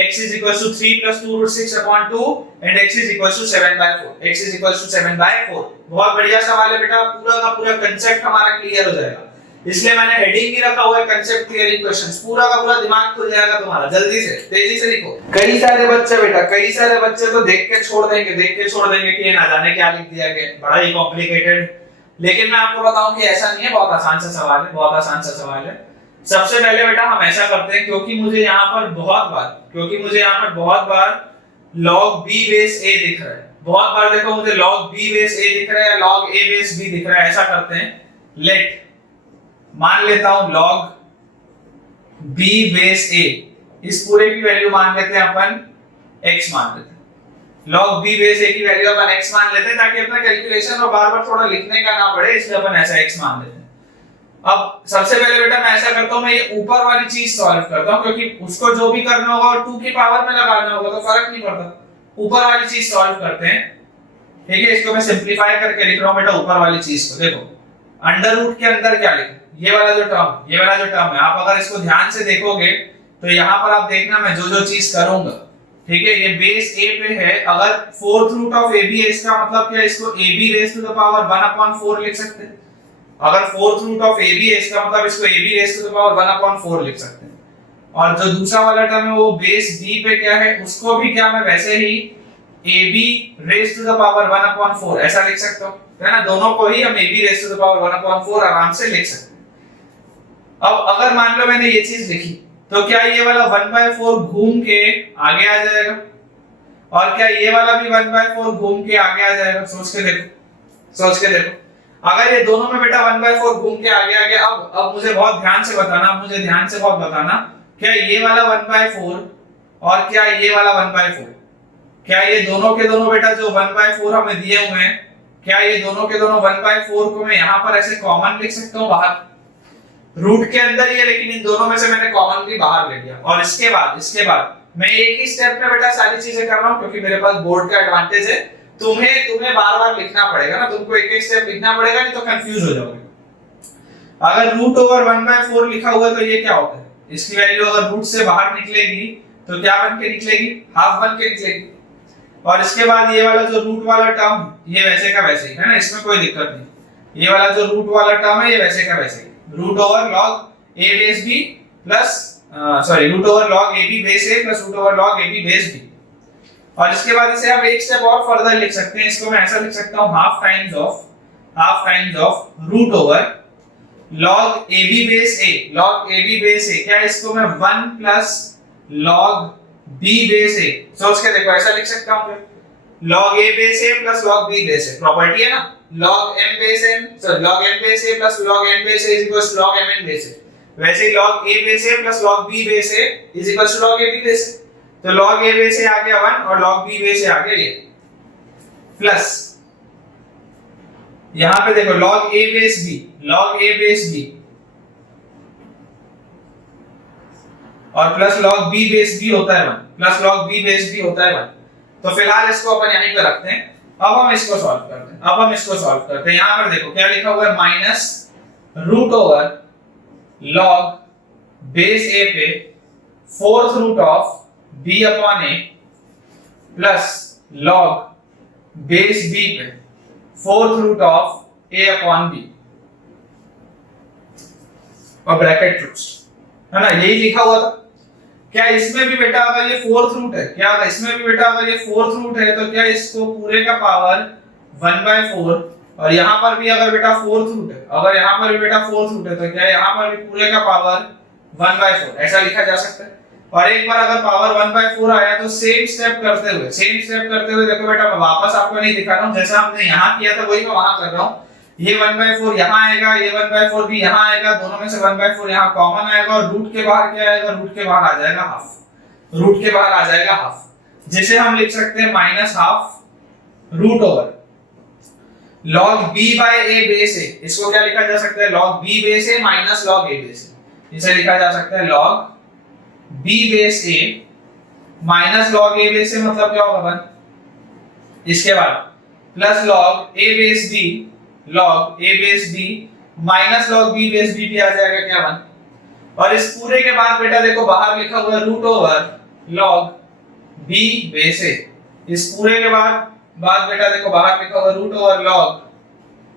x is equals to 3 plus 2 root 6/2 and x is equals to 7/4, x is equals to 7/4। बहुत बढ़िया सवाल है बेटा, पूरा का पूरा कांसेप्ट हमारा क्लियर हो जाएगा, इसलिए मैंने हेडिंग ही रखा हुआ है कांसेप्ट क्लियरिंग क्वेश्चंस। पूरा का पूरा दिमाग खुल जाएगा तुम्हारा, जल्दी से तेजी से लिखो। कई सारे बच्चे बेटा, कई सारे बच्चे तो देख के छोड़ देंगे कि ये ना जाने क्या लिख दिया गया, बड़ा ही कॉम्प्लिकेटेड। लेकिन मैं आपको बताऊं कि ऐसा नहीं है, बहुत आसान सा सवाल है, बहुत आसान सा सवाल है। सबसे पहले बेटा हम ऐसा करते हैं, क्योंकि मुझे यहाँ पर बहुत बार log b बेस a दिख रहा है, बहुत बार देखो मुझे log b बेस a दिख रहा है या log a बेस b दिख रहा है। ऐसा करते हैं, लेट मान लेता हूं log b बेस a, इस पूरे की वैल्यू मान लेते हैं अपन x मान लेते हैं, log b बेस a की वैल्यू अपन x मान लेते हैं ताकि अपना कैलकुलेशन और बार-बार थोड़ा लिखने का ना पड़े, इसलिए अपन ऐसा x मान लेते हैं। अब सबसे पहले बेटा मैं ऐसा करता हूं, मैं ये ऊपर वाली चीज सॉल्व करता हूं, क्योंकि उसको जो भी करना होगा और 2 की पावर में लगाना होगा तो फर्क नहीं पड़ता। ऊपर वाली चीज सॉल्व करते हैं, ठीक है। इसको मैं सिंपलीफाई करके लिख रहा हूं बेटा ऊपर वाली चीज को। देखो अंडर रूट के अंदर क्या लिखा, ये वाला जो टर्म है, आप अगर इसको ध्यान से देखोगे तो यहाँ पर आप देखना मैं जो चीज करूंगा, ठीक है, ये बेस a पे है। अगर फोर्थ रूट ऑफ ab है, इसका मतलब क्या है, इसको ab raise to the power 1/4 लिख सकते हैं। अगर फोर्थ रूट ऑफ ab है, इसका मतलब इसको ab raise to the power 1/4 लिख सकते हैं। और जो दूसरा वाला टर्म है वो बेस b पे क्या है, उसको भी क्या मैं वैसे ही ab raise to the power 1/4 ऐसा लिख सकता हूं, है ना। दोनों को ही हम ab raise to the power 1/4 आराम से लिख सकते हैं। अब अगर मान लो मैंने ये चीज लिखी, तो क्या ये वाला 1/4 घूम के आगे आ जाएगा, और क्या ये वाला भी 1/4 घूम के आगे आ जाएगा। सोच के देखो अगर ये दोनों में बेटा 1/4 घूम के आगे आ गया। अब मुझे बहुत ध्यान से बताना, क्या ये वाला 1/4 और क्या ये वाला 1/4, क्या ये दोनों के दोनों बेटा जो 1/4 हमें दिए हुए हैं, क्या ये दोनों के दोनों 1/4 को मैं यहाँ पर ऐसे कॉमन लिख सकता हूँ बाहर, रूट के अंदर ही है लेकिन इन दोनों में से मैंने कॉमनली बाहर ले लिया। और इसके बाद मैं एक ही स्टेप में बेटा सारी चीजें कर रहा हूं, क्योंकि मेरे पास बोर्ड का एडवांटेज है। तुम्हें बार-बार लिखना पड़ेगा ना, तुमको एक एक स्टेप लिखना पड़ेगा, नहीं तो कंफ्यूज हो जाओगे। अगर रूट ओवर 1/4 लिखा हुआ तो ये क्या होता है, इसकी वैल्यू अगर रूट से बाहर निकलेगी तो क्या बन के निकलेगी, हाफ बन के निकलेगी। और इसके बाद ये वाला जो रूट वाला टर्म, ये वैसे का वैसे ही है ना, इसमें कोई दिक्कत नहीं। ये वाला जो रूट वाला टर्म है ये वैसे का वैसे ही, root over log a base b plus root over log ab base a plus root over log ab base b। और इसके बाद इसे हम एक स्टेप और फर्दर लिख सकते हैं, इसको मैं ऐसा लिख सकता हूं, half times of root over log ab base a, क्या इसको मैं 1 plus log b base a, सोच के देखो ऐसा लिख सकता हूं, log a base a plus log b base a, property है ना, log m base a plus log n base a is equal to log m n base a। वैसे ही log a base a plus log b base a is equal to log ab base a। तो log a base a आ गया 1 और log b base a आ गया ये, plus यहां पे देखो log a बेस b और plus log b base b होता है 1, plus log b base b होता है 1। तो फिलहाल इसको अपन यहीं पे रखते हैं। अब हम इसको सॉल्व करते हैं, यहां पर देखो क्या लिखा हुआ है, minus root over log base a पे fourth root of b upon a plus log base b पे fourth root of a upon b और ब्रैकेट क्लोज, है ना, यही लिखा हुआ था। क्या इसमें भी बेटा अगर ये फोर्थ रूट है, तो क्या इसको पूरे का पावर 1/4, और यहाँ पर भी अगर बेटा फोर्थ रूट है, तो क्या यहाँ पर भी पूरे का पावर 1/4 ऐसा लिखा जा सकता है। और एक बार अगर पावर 1/4 आया तो सेम स्टेप करते हुए देखो बेटा, मैं वापस आपको नहीं दिखा रहा हूँ, जैसा हमने यहाँ किया था वही मैं वहां कर रहा हूँ। ये 1/4 यहाँ आएगा, ये 1/4 भी यहाँ आएगा, दोनों में से 1/4 यहाँ कॉमन आएगा, और रूट के बाहर क्या आएगा, रूट के बाहर आ जाएगा हाफ, जिसे हम लिख सकते हैं minus half root over log b by a base a। इसको क्या लिखा जा सकता है, log b base a minus log a base a, इसे लिखा जा सकता है log b base a minus log a base a, मतलब क्या होगा 1। इसके बाद plus log a base b minus log b base b भी आ जाएगा क्या 1। और इस पूरे के बाद बेटा देखो बाहर लिखा हुआ है root over log b base a, इस पूरे के बाद बेटा देखो बाहर लिखा हुआ root over log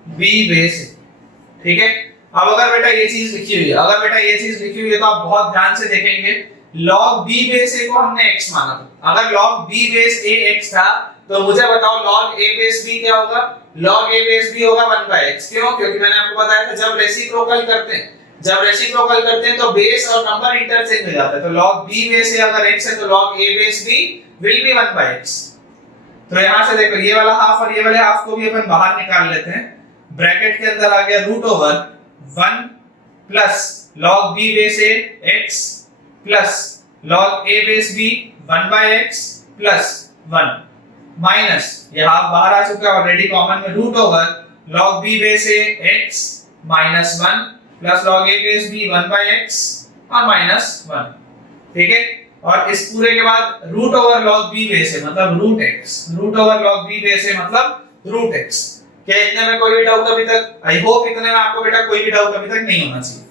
b base a, ठीक है। अब अगर बेटा ये चीज लिखी हुई है, तो आप बहुत ध्यान से देखेंगे, log b बेस a को हमने x माना था। अगर log b base a x था तो मुझे बताओ log a बेस b क्या होगा, log a बेस b होगा 1/x। क्यों, क्योंकि मैंने आपको बताया था जब रेसिप्रोकल करते हैं जब रेसिप्रोकल करते हैं तो बेस और नंबर इंटरचेंज हो जाता है, तो log b बेस है अगर x है तो log a base b will be 1 by x। तो यहां से देखो ये वाला हाफ और ये वाले हाफ को भी अपन बाहर निकाल लेते हैं। ब्रैकेट के अंदर आ गया root over 1 plus log b base a x plus log a base b 1 by x plus 1 minus ये हाफ बाहर आ चुका है ऑलरेडी कॉमन में, root over log b base a x minus 1 plus log a base b 1 by x और minus 1। ठीक है, और इस पूरे के बाद root over log b base a मतलब root x, root over log b base a मतलब रूट x। क्या इतने में कोई भी डाउट अभी तक? आई होप इतने में आपको बेटा कोई भी डाउट अभी तक नहीं होना चाहिए।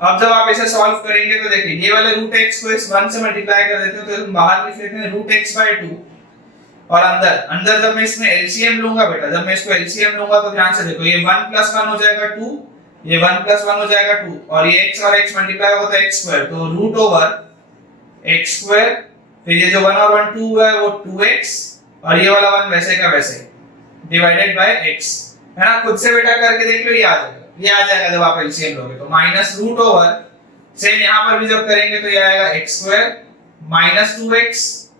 अब जब आप इसे सॉल्व करेंगे तो देखिए ये वाले रूट x को इस 1 से मल्टीप्लाई कर देते हो तो हम बाहर लिख लेते हैं रूट x by 2 और अंदर अंदर जब मैं इसमें एलसीएम लूंगा बेटा, जब मैं इसको एलसीएम लूंगा तो ध्यान से देखो ये 1 प्लस 1 हो जाएगा 2, ये 1 प्लस 1 हो जाएगा 2 और ये x और x मल्टीप्लाई होगा तो x स्क्वायर, तो रूट ओवर x स्क्वायर, फिर ये जो 1 और 1 2 है वो 2x और ये वाला 1 वैसे का वैसे डिवाइडेड बाय x है ना। खुद से बेटा करके देख लो, ये आ जाएगा, ये आ जाएगा जब आप एलसीएम लोगे तो माइनस रूट ओवर, सेम यहां पर भी जब करेंगे तो ये आएगा x square minus 2x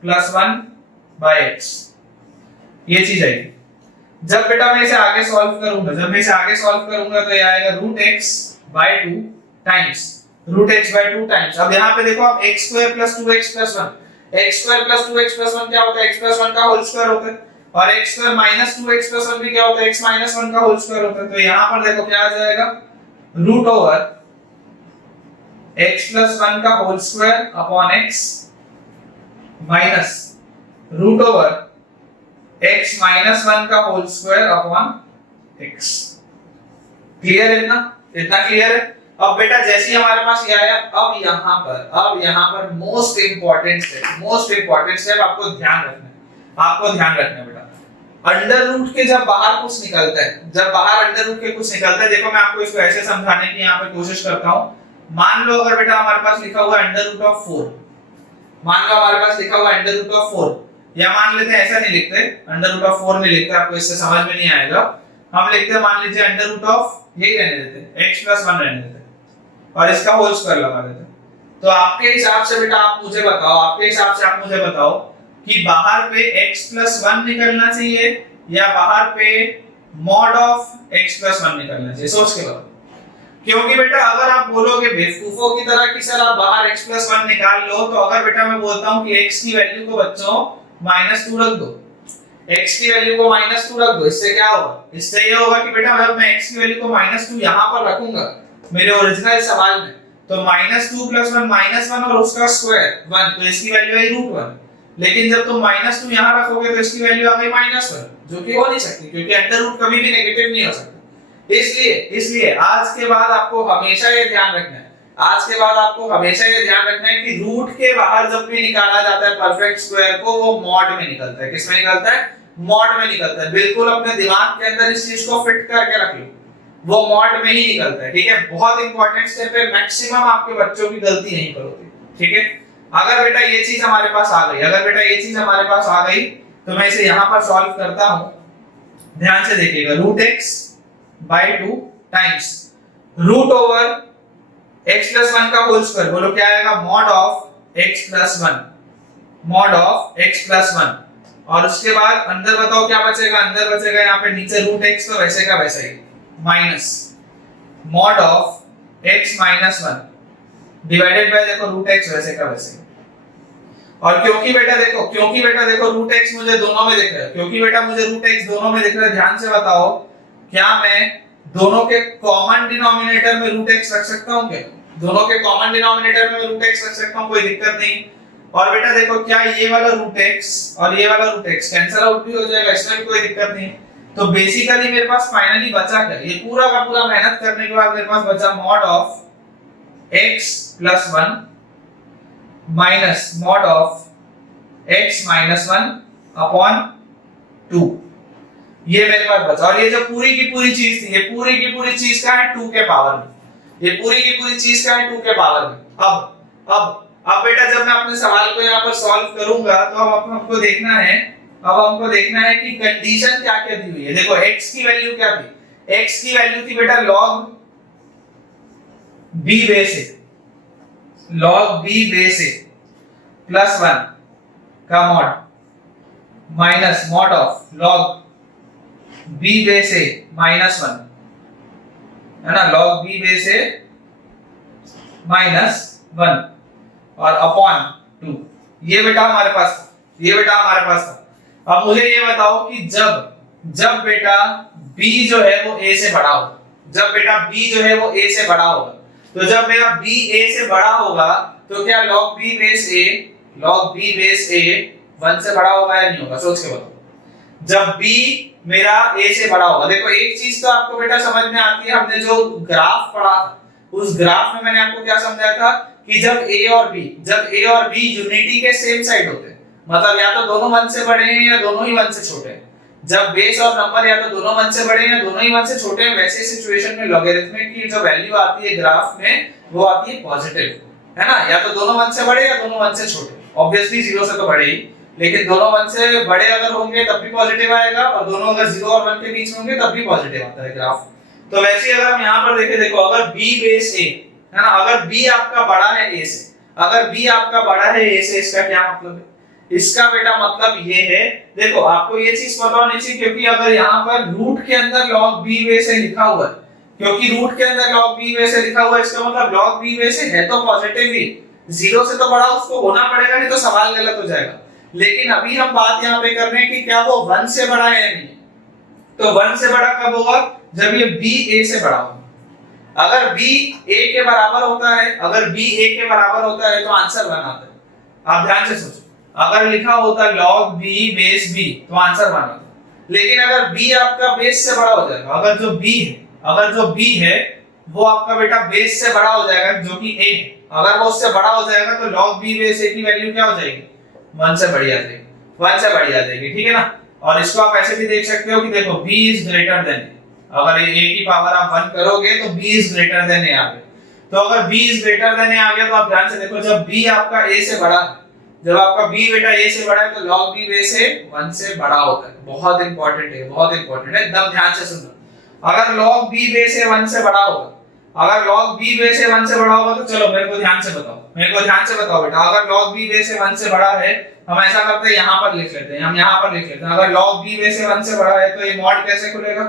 plus 1 by x, ये चीज आएगी। जब बेटा मैं इसे आगे सॉल्व करूंगा, जब मैं इसे आगे सॉल्व करूंगा तो ये आएगा root x by 2 times root x by 2 times. अब यहां पे देखो आप x square plus 2x plus 1, x square plus 2x plus 1 क्या होता है? x प्लस 1 का होल स्क्वायर होता है, और x square minus 2x plus 1 भी क्या होता है? x माइनस 1 का होल स्क्वायर होता है। तो यहां पर देखो क्या आ जाएगा, रूट ओवर x प्लस 1 का whole square upon x minus root over x minus 1 का whole square upon x। Clear है ना? इतना क्लियर है? अब बेटा जैसे ही हमारे पास ये आया, अब यहां पर मोस्ट इंपॉर्टेंट स्टेप आपको ध्यान रखना है बेटा। अंडर रूट के जब बाहर कुछ निकलता है, जब बाहर अंडर रूट के कुछ निकलता है, देखो मैं आपको इसको ऐसे समझाने की यहां पे कोशिश करता हूं। मान लो अगर बेटा हमारे पास लिखा हुआ है अंडर रूट ऑफ 4, मान लो हमारे पास लिखा हुआ है अंडर रूट ऑफ 4, या मान लेते हैं ऐसा नहीं लिखते, अंडर रूट ऑफ 4 नहीं लिखते, आपको इससे समझ में नहीं आएगा। हम लिखते हैं मान लीजिए अंडर रूट ऑफ, यही रहने देते हैं, x प्लस 1 रहने देते हैं और इसका होल स्क्वायर लगा देते हैं। तो आपके हिसाब से बेटा आप मुझे बताओ कि बाहर पे x प्लस 1 निकलना चाहिए या बाहर पे मॉड ऑफ x प्लस 1 निकलना चाहिए? सोच के बताओ। क्योंकि बेटा अगर आप बोलोगे बेवकूफों की तरह कि सर आप बाहर x प्लस 1 निकाल लो, तो अगर बेटा मैं बोलता हूं कि x की वैल्यू को बच्चों -2 रख दो, x की वैल्यू को -2 रख दो, इससे क्या होगा? इससे ये होगा कि बेटा जब मैं x की वैल्यू को -2 यहां पर रखूंगा मेरे ओरिजिनल सवाल में, तो -2 प्लस 1 -1 और उसका स्क्वायर 1, तो इसकी वैल्यू आई √1। लेकिन जब तुम -2 यहां रखोगे तो इसकी वैल्यू आ गई -1, जो कि हो नहीं सकती क्योंकि अंडर रूट कभी भी नेगेटिव नहीं हो सकता। इसलिए आज के बाद आपको हमेशा ये ध्यान रखना है, कि रूट के बाहर जब भी निकाला जाता है परफेक्ट स्क्वायर को, वो मॉड में निकलता है। किसमें निकलता है? मॉड में निकलता है। बिल्कुल अपने दिमाग के अंदर इस चीज को फिट करके रख लो, वो मॉड में ही निकलता है। ठीक है, बहुत इंपॉर्टेंट स्टेप है, मैक्सिमम आपके बच्चों की गलती नहीं करोगे। ठीक है, अगर बेटा ये चीज हमारे पास आ गई, तो मैं इसे यहां पर सॉल्व करता हूं। ध्यान से देखिएगा, root x by 2 times root over x plus 1 का होल स्क्वायर, बोलो क्या आएगा? मॉड ऑफ x प्लस 1, और उसके बाद अंदर बताओ क्या बचेगा? अंदर बचेगा यहाँ पे नीचे रूट x, तो वैसे का वैसा ही minus mod of x minus 1 divided by देखो रूट x वैसे का वैसे। और क्योंकि बेटा देखो रूट x मुझे दोनों में दिख रहा है, ध्यान से बताओ क्या मैं दोनों के कॉमन डिनोमिनेटर में रूट x रख सकता हूं? क्या दोनों के कॉमन डिनोमिनेटर में रूट x रख सकता हूं? कोई दिक्कत नहीं। और बेटा देखो क्या ये वाला रूट x और ये वाला रूट x कैंसिल आउट भी हो जाएगा, इसमें भी कोई दिक्कत नहीं। तो बेसिकली मेरे पास फाइनली बचा क्या? ये पूरा का पूरा मेहनत करने के बाद मेरे पास बचा mod of x plus 1 minus mod of x minus 1 upon 2, ये मेरे पास बचा। और ये जो पूरी की पूरी चीज थी, ये पूरी की पूरी चीज का है 2 के पावर में, ये पूरी की पूरी चीज का है 2 के पावर में। अब बेटा जब मैं अपने सवाल को यहाँ पर सॉल्व करूंगा तो हमको देखना है कि कंडीशन क्या क्या दी हुई है। देखो x की वैल्यू क्या थी? x की वैल्यू थी बेटा log B base A, log B base A plus 1 का mod minus mod of log B base A minus 1, है ना, log B base A minus 1 और अपॉन 2। ये बेटा हमारे पास था, ये बेटा हमारे पास था। अब मुझे ये बताओ कि जब बेटा b जो है वो a से बड़ा होगा, जब बेटा b जो है वो a से बड़ा होगा, तो जब मेरा b a से बड़ा होगा तो क्या log b बेस a 1 से बड़ा होगा या नहीं होगा? सोच के बताओ। जब b मेरा a से बड़ा होगा, देखो एक चीज तो आपको बेटा समझ में आती है, हमने जो ग्राफ पढ़ा था उस ग्राफ में मैंने आपको क्या समझाया था कि जब a और b यूनिटी के सेम साइड होते हैं, मतलब या तो दोनों 1 से बड़े हैं या दोनों ही 1 से छोटे हैं, जब बेस और नंबर या तो दोनों 1 से बड़े हैं या दोनों ही 1 से छोटे हैं, वैसे सिचुएशन में लॉगरिथमिक की जो वैल्यू आती है ग्राफ में वो आती है पॉजिटिव, है ना, या तो दोनों 1 से बड़े या दोनों 1 से छोटे। ऑब्वियसली 0 से तो बड़े ही, लेकिन दोनों 1 से बड़े अगर होंगे तब भी पॉजिटिव आएगा, और दोनों अगर 0 और 1 के बीच में होंगे तब भी पॉजिटिव आता है ग्राफ। तो वैसे ही अगर हम यहां पर देखें, देखो अगर b बेस a, है ना, अगर b आपका बड़ा है a से, अगर b आपका बड़ा है a से, इसका क्या मतलब है? इसका बेटा मतलब ये है, देखो आपको ये चीज पता होनी चाहिए, क्योंकि अगर यहाँ पर रूट के अंदर log b बेस a लिखा हुआ है, क्योंकि रूट के अंदर log b बेस a लिखा हुआ है, इसका मतलब log b बेस a है तो पॉजिटिव ही, 0 से तो बड़ा उसको होना पड़ेगा, नहीं तो सवाल गलत हो जाएगा। लेकिन अभी हम बात यहाँ पे कर रहे हैं कि क्या वो 1 से बड़ा है या नहीं। तो 1 से बड़ा कब होगा? जब ये b a से बड़ा होगा। अगर b a के बराबर होता है, अगर b a के बराबर होता है तो आंसर 1 आता है। आप ध्यान से सोचो, अगर लिखा होता log b बेस b तो आंसर 1 आता है। लेकिन अगर b आपका बेस से बड़ा हो जाएगा, अगर जो b है वो आपका बेटा बेस से बड़ा हो जाएगा जो कि a है, अगर वो उससे बड़ा हो जाएगा तो log b बेस a की वैल्यू क्या हो जाएगी? 1 से बड़ी आ जाएगी, 1 से बड़ी आ जाएगी, ठीक है ना। और इसको आप ऐसे भी देख सकते हो कि देखो b इज ग्रेटर देन, अगर a की पावर आप 1 करोगे तो b is greater than a आ गया। तो अगर b is greater than a आ गया तो आप ध्यान से देखो, जब b आपका a से बड़ा है, जब आपका b बेटा a से बड़ा है तो log b बेस a 1 से बड़ा होता है। बहुत इंपॉर्टेंट है, बहुत इंपॉर्टेंट है, एकदम ध्यान से सुनना। अगर log b बेस a 1 से बड़ा होगा, अगर log b बेस a 1 से बड़ा होगा तो चलो मेरे को ध्यान से बताओ, बेटा, अगर log b बेस a 1 से बड़ा है, हम ऐसा करते हैं यहाँ पर लिख लेते हैं, हम यहाँ पर लिख लेते हैं, अगर log b बेस a 1 से बड़ा है तो ये मॉड कैसे खुलेगा?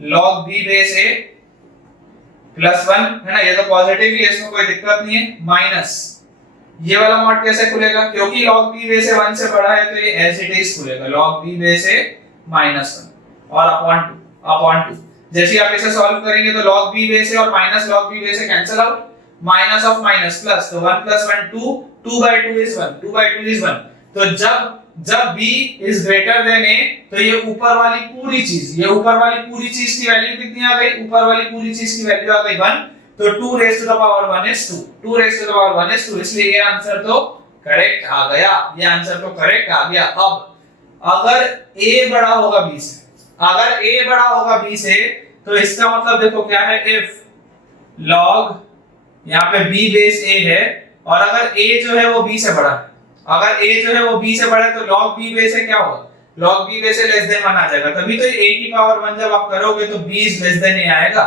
log b base a plus 1, है ना, ये तो पॉजिटिव ही है, इसमें कोई दिक्कत नहीं है, माइनस ये वाला मॉड कैसे खुलेगा? क्योंकि log b बेस a 1 से बड़ा है तो ये एज इट इज खुलेगा, log b base a minus 1 और अपॉन 2। जैसे आप इसे सॉल्व करेंगे तो log b बेस a और minus log b base a cancel out, minus of minus plus, तो 1 प्लस 1 2, 2/2 इज 1, 2/2 इज 1। तो जब b is greater than a तो ये ऊपर वाली पूरी चीज की वैल्यू कितनी आ गई? ऊपर वाली पूरी चीज की वैल्यू आ गई 1, तो 2 raise to the power 1 is 2, 2 raise to the power 1 is 2, इसलिए ये आंसर तो करेक्ट आ गया, ये आंसर तो करेक्ट आ गया। अब अगर a बड़ा होगा b से, अगर a बड़ा होगा b से तो इसका मतलब देखो क्या है, if log यहाँ पे b बेस a है और अगर a जो है वो b से बड़ा है, अगर a जो है वो b से बड़ा है तो log b बेस a क्या होगा? log b base a less than 1 आ जाएगा, तभी तो a की पावर 1 जब आप करोगे तो b is less then a आएगा,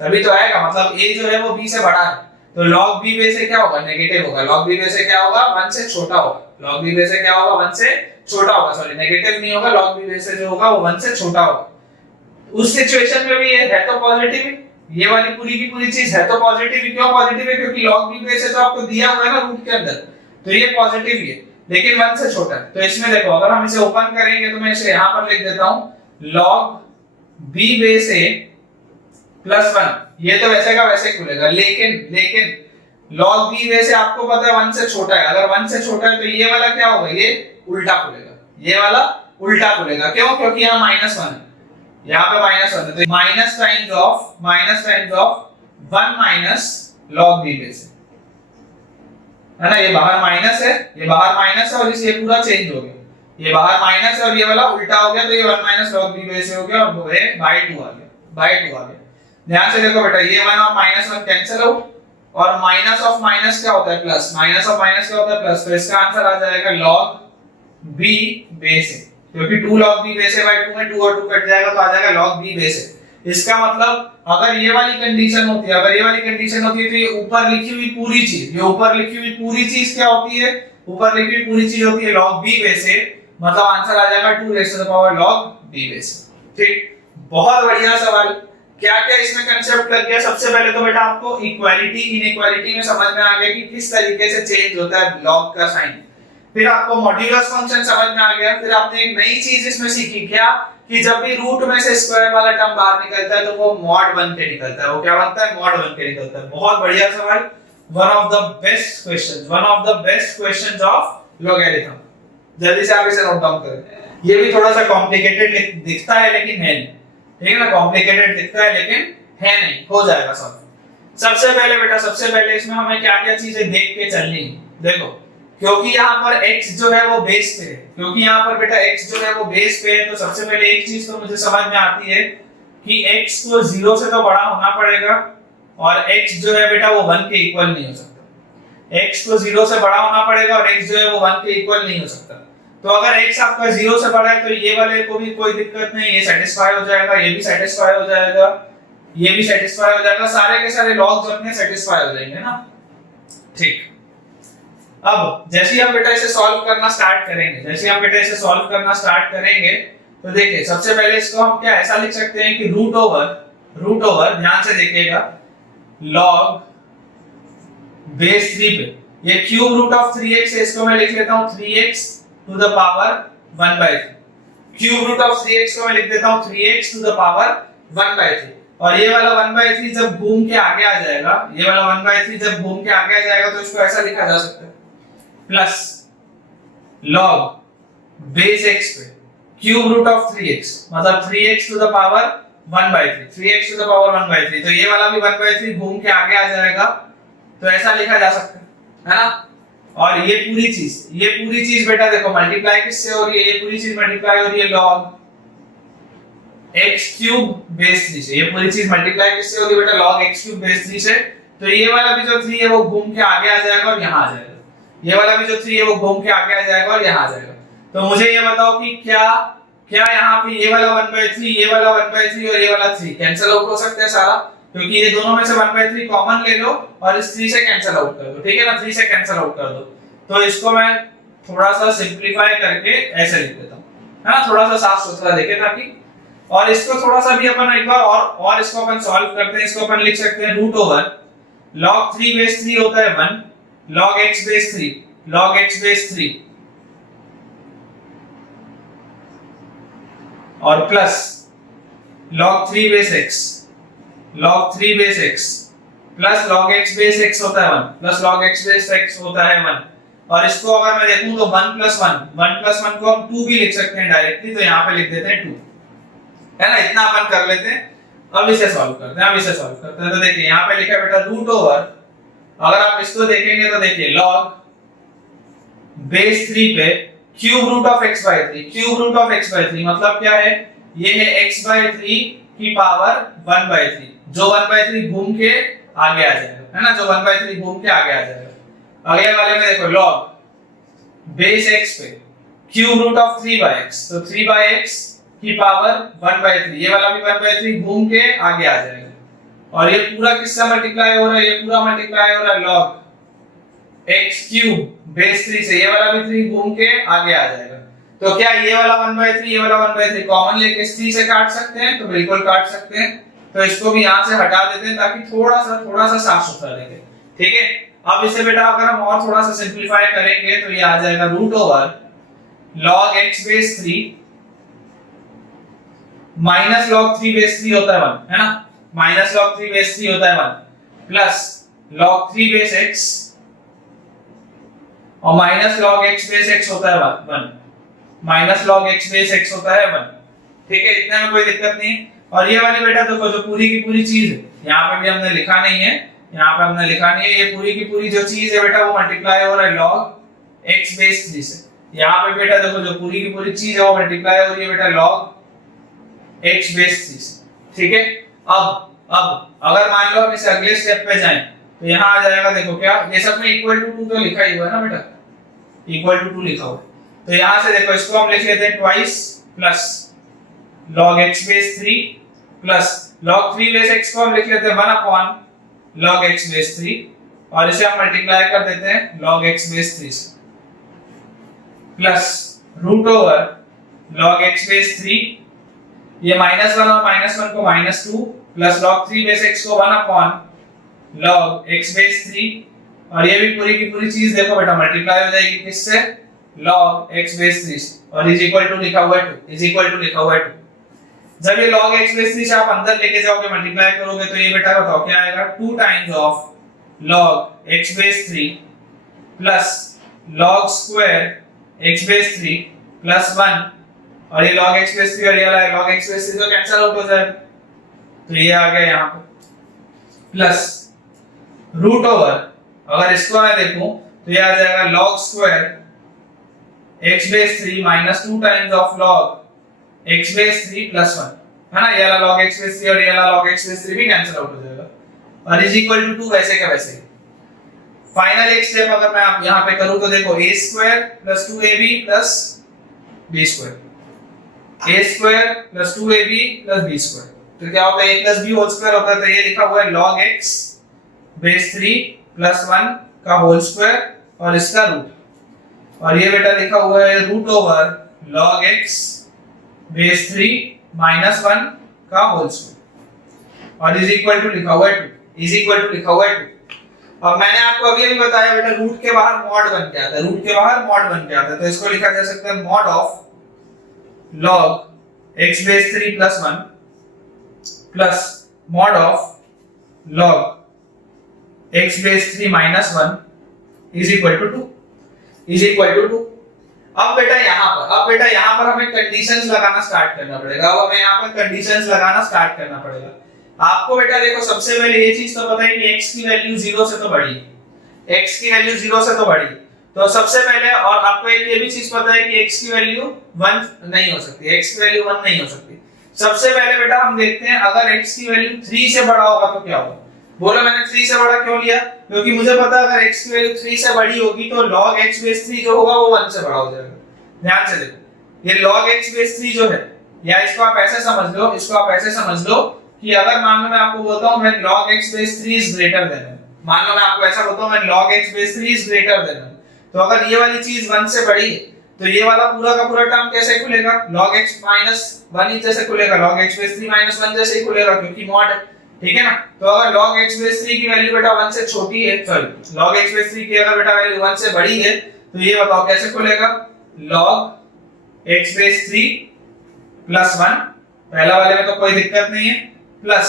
तभी तो आएगा, मतलब a जो है वो b से बड़ा है, तो log b बेस a क्या होगा? नेगेटिव होगा। log b बेस a क्या होगा? 1 से छोटा होगा। log b बेस a क्या होगा? 1 से छोटा होगा, सॉरी नेगेटिव नहीं होगा, log b बेस a जो होगा वो 1 से छोटा होगा। उस सिचुएशन में भी ये है तो पॉजिटिव ही, ये वाली पूरी की पूरी चीज है तो पॉजिटिव ही। क्यों पॉजिटिव है? क्योंकि log b बेस a तो आपको दिया हुआ है ना रूट के अंदर, तो ये पॉजिटिव ही है, लेकिन 1 से छोटा है। तो इसमें देखो अगर हम इसे ओपन करेंगे तो मैं इसे यहां पर लिख देता हूं log b base a plus 1, ये तो वैसे का वैसे खुलेगा, लेकिन log b बेस a आपको पता है 1 से छोटा है, अगर 1 से छोटा है तो ये वाला क्या होगा? ये उल्टा खुलेगा, ये वाला उल्टा खुलेगा। क्यों? क्योंकि यहाँ -1 है, यहाँ पे -1 है, तो minus times of 1 minus log b base a, है ना, ये बाहर माइनस है, ये बाहर माइनस है और इसे पूरा चेंज हो गया, ये बाहर माइनस है और ये वाला उल्टा हो गया, तो ये 1 minus log b base a हो गया और वो है /2 आ गया। ध्यान से देखो बेटा, ये 1 और -1 कैंसिल आउट और माइनस ऑफ माइनस क्या होता है? प्लस, माइनस ऑफ माइनस क्या होता है? प्लस, तो इसका आंसर आ जाएगा log b बेस a, क्योंकि 2 log b बेस a/2 में 2 और 2 कट जाएगा तो आ जाएगा log b बेस a। इसका मतलब अगर ये वाली कंडीशन होती है, अगर ये वाली कंडीशन होती है तो ये ऊपर लिखी हुई पूरी चीज, ये ऊपर लिखी हुई पूरी चीज क्या होती है? ऊपर लिखी हुई पूरी चीज होती है log b बेस a, मतलब आंसर आ जाएगा 2 raised to the power log b base a। ठीक, बहुत बढ़िया सवाल। क्या क्या इसमें कंसेप्ट लग गया? सबसे पहले तो बेटा आपको इक्वालिटी इनइक्वालिटी में समझ में आ गया कि किस तरीके से चेंज होता है log का साइन। फिर आपको मॉड्यूलस फंक्शन समझ में आ गया। फिर आपने एक नई चीज इसमें सीखी, क्या कि जब भी रूट में से स्क्वायर वाला टर्म बाहर निकलता है तो वो मॉड बन के निकलता है। वो क्या बनता है? मॉड बन के निकलता है। बहुत बढ़िया सवाल, one of the best questions, one of the best questions of logarithm. जल्दी से आप इसे नोट डाउन करें। ये भी थोड़ा सा कॉम्प्लिकेटेड दिखता है लेकिन है नहीं, ठीक है ना? कॉम्प्लिकेटेड दिखता है लेकिन है नहीं, हो जाएगा सब। सबसे पहले बेटा, सबसे पहले इसमें हमें क्या क्या चीजें देख के चलनी है। देखो, क्योंकि यहाँ पर x जो है वो बेस पे है, क्योंकि यहाँ पर बेटा x जो है वो बेस पे है, तो सबसे पहले एक चीज तो मुझे समझ में आती है कि x को 0 से तो बड़ा होना पड़ेगा और x जो है बेटा वो 1 के इक्वल नहीं हो सकता। x को 0 से बड़ा होना पड़ेगा और x जो है वो 1 के इक्वल नहीं हो सकता। तो अगर x आपका 0 से बड़ा है तो ये वाले को भी कोई दिक्कत नहीं, ये सेटिस्फाई हो जाएगा, ये भी सेटिस्फाई हो जाएगा, ये भी सेटिस्फाई हो जाएगा, सारे के सारे लॉग्स अपने सेटिस्फाई हो जाएंगे ना। ठीक, अब जैसे ही हम बेटा इसे सॉल्व करना स्टार्ट करेंगे, जैसे हम बेटा इसे सॉल्व करना स्टार्ट करेंगे तो देखिए सबसे पहले इसको हम क्या ऐसा लिख सकते हैं कि रूट ओवर, ध्यान से देखिएगा, log बेस 3 पे ये क्यूब रूट ऑफ 3x है, इसको मैं लिख लेता हूं 3x to the power 1/3। Cube root of 3x को मैं लिख देता हूं 3x टू द पावर 1/3। और ये वाला 1/3 जब घूम के आगे आ जाएगा, ये वाला 1/3 जब घूम के आगे आ जाएगा तो इसको ऐसा लिखा जा सकता है प्लस log बेस x पे क्यूब रूट ऑफ 3x, मतलब 3x to the power 1/3, 3x to the power 1/3। तो ये वाला भी 1/3 घूम के आगे आ जाएगा, तो ऐसा लिखा जा सकता है ना। और ये पूरी चीज बेटा देखो मल्टीप्लाई किससे हो रही है? ये पूरी चीज मल्टीप्लाई हो रही है log x क्यूब बेस 3 से। ये पूरी चीज मल्टीप्लाई किससे हो रही है बेटा? log x क्यूब बेस 3 से। तो ये वाला भी जो 3 है वो घूम के आगे आ जाएगा और यहां आ जाएगा, ये वाला भी जो 3 है वो घूम के आगे आ जाएगा और यहां आ जाएगा। तो मुझे ये बताओ कि क्या यहाँ पे ये वाला 1/3, ये वाला 1/3 और ये वाला 3 कैंसिल आउट हो सकता है सारा? क्योंकि ये दोनों में से 1/3 कॉमन ले लो और इस 3 से कैंसिल आउट कर दो, ठीक है ना? 3 से कैंसिल आउट कर दो। तो इसको मैं थोड़ा सा सिंपलीफाई करके ऐसे लिख देता हूं, है ना? थोड़ा सा साफ सुथरा देखे ताकि, और इसको थोड़ा सा भी अपन एक बार और इसको अपन सॉल्व करते हैं। इसको अपन लिख सकते हैं रूट ओवर log 3 बेस 3 होता है 1, log x base 3, log x base 3 और plus log 3 base x, log 3 base x plus log x base x होता है 1 plus log x base x होता है 1। और इसको अगर मैं देखूं तो 1 प्लस 1 को हम 2 भी लिख सकते हैं डायरेक्टली, तो यहाँ पे लिख देते हैं 2, है ना? इतना अपन कर लेते हैं। अब इसे सॉल्व करते हैं, तो देखिए यहाँ पे लिखा है बेटा रूट ओवर, अगर आप इसको देखेंगे तो देखिए log बेस 3 पे cube root of x/3, cube root of x/3 मतलब क्या है? ये है x/3 की पावर 1/3, जो 1/3 घूम के आगे आ जाएगा, है ना? जो 1/3 घूम के आगे आ जाएगा। अगले वाले में देखो log बेस x पे क्यूब रूट ऑफ 3/x, तो 3/x की पावर 1/3, ये वाला भी 1/3 घूम के आगे आ जाएगा। और ये पूरा किससे मल्टीप्लाई हो रहा है? ये पूरा मल्टीप्लाई हो रहा है log x क्यूब बेस 3 से, ये वाला भी 3 घूम के आगे आ जाएगा। तो क्या ये वाला 1/3 ये वाला 1/3 कॉमन लेके इस 3 से काट सकते हैं? तो बिल्कुल काट सकते हैं। तो इसको भी यहां से हटा देते हैं ताकि थोड़ा सा साफ सुथरा दिखे, ठीक है? अब इसे बेटा अगर हम और थोड़ा सा सिंपलीफाई करेंगे तो ये आ जाएगा root over log x base 3 minus log 3 base 3 होता है 1, है ना? माइनस log 3 बेस 3 होता है 1 प्लस log 3 बेस x और minus log x base x होता है 1, minus log x base x होता है 1, ठीक है? इतने में कोई दिक्कत नहीं। और ये वाली बेटा देखो जो पूरी की पूरी चीज है, यहाँ पे भी हमने लिखा नहीं है, यहाँ पे हमने लिखा नहीं है, ये पूरी की पूरी जो चीज है बेटा वो मल्टीप्लाई हो रहा है log x बेस 3 से। यहाँ पे बेटा देखो जो पूरी की पूरी चीज है वो मल्टीप्लाई हो रही है बेटा log x बेस 3 से, ठीक है? अब अगर मान लो हम इस अगले स्टेप पे जाएं तो यहाँ आ जाएगा, देखो क्या ये सब में इक्वल टू 2 तो लिखा ही हुआ है ना बेटा, इक्वल टू 2 लिखा हुआ है। तो यहाँ से देखो इसको हम लिख लेते हैं twice plus log x base 3 plus log 3 base x को हम लिख लेते हैं 1 अपॉन log x बेस 3 और इसे हम मल्टीप्लाई कर देते हैं log x बेस 3 से plus root over log x base 3 ये -1 और -1 को -2 प्लस log 3 बेस x को 1 अपॉन log x बेस 3 और ये भी पूरी की पूरी चीज देखो बेटा मल्टीप्लाई हो जाएगी किससे log x बेस 3 और इज इक्वल टू लिखा हुआ है 2 इज इक्वल टू लिखा हुआ है 2। जब ये log x बेस 3 से आप अंदर लेके जाओगे मल्टीप्लाई करोगे तो ये बेटा बताओ क्या आएगा 2 times of log x base 3 plus log square x base 3 plus 1 और ये log x बेस 3 और ये वाला log x बेस 3 तो कैंसिल आउट हो जाएगा तो ये आ गया यहाँ पे प्लस रूट ओवर अगर इसको मैं देखूं तो ये आ जाएगा log square x base 3 minus 2 times of log x base 3 plus 1 है ना ये वाला log x बेस 3 और ये वाला log x बेस 3 भी कैंसिल आउट हो जाएगा और इज इक्वल टू 2 वैसे का वैसे। फाइनल एक स्टेप अगर मैं आप यहां पे करूं तो देखो a square plus 2ab plus b square a square plus 2ab plus b square तो क्या होता है a प्लस b होल स्क्वायर होता है तो ये लिखा हुआ है log x बेस 3 प्लस 1 का होल स्क्वायर और इसका रूट और ये बेटा लिखा हुआ है root over log x base 3 minus 1 का होल स्क्वायर और इज इक्वल टू लिखा हुआ है 2 इज इक्वल टू लिखा हुआ है 2। अब मैंने आपको अभी बताया बेटा रूट के बाहर मॉड बन के आता है रूट के बाहर मॉड बन के आता है तो इसको लिखा जा सकता है mod of log x base 3 plus 1 plus mod of log x base 3 minus 1 is equal to 2 is equal to 2। अब बेटा यहाँ पर हमें कंडीशंस लगाना स्टार्ट करना पड़ेगा। अब हमें यहाँ पर कंडीशंस लगाना स्टार्ट करना पड़ेगा। आपको बेटा देखो सबसे पहले ये चीज तो पता है कि x की वैल्यू 0 से तो बड़ी x की वैल्यू 0 से तो बड़ी तो सबसे पहले और आपको एक ये भी चीज पता है कि x की वैल्यू 1 नहीं हो सकती x की वैल्यू 1 नहीं हो सकती। सबसे पहले बेटा हम देखते हैं अगर x की वैल्यू 3 से बड़ा होगा तो क्या होगा। बोलो मैंने 3 से बड़ा क्यों लिया क्योंकि मुझे पता है अगर x की वैल्यू 3 से बड़ी होगी तो log x बेस 3 जो होगा वो 1 से बड़ा हो जाएगा। ध्यान से देखो ये log x बेस 3 जो है या इसको आप ऐसे समझ लो कि अगर मान लो मैं आपको बोलता हूं मैं log x base 3 is greater than मान लो मैं आपको ऐसा बोलता हूं मैं log x base 3 is greater than तो अगर ये वाली चीज 1 से बड़ी है तो ये वाला पूरा का पूरा टर्म कैसे खुलेगा log x माइनस 1 ही जैसे खुलेगा log x बेस 3 माइनस 1 जैसे ही खुलेगा क्योंकि मॉड है ठीक है ना। तो अगर log x बेस 3 की वैल्यू बेटा 1 से छोटी है सॉरी log x बेस 3 की अगर बेटा वैल्यू 1 से बड़ी है तो ये बताओ कैसे खुलेगा log x बेस 3 प्लस 1 पहला वाले में तो कोई दिक्कत नहीं है प्लस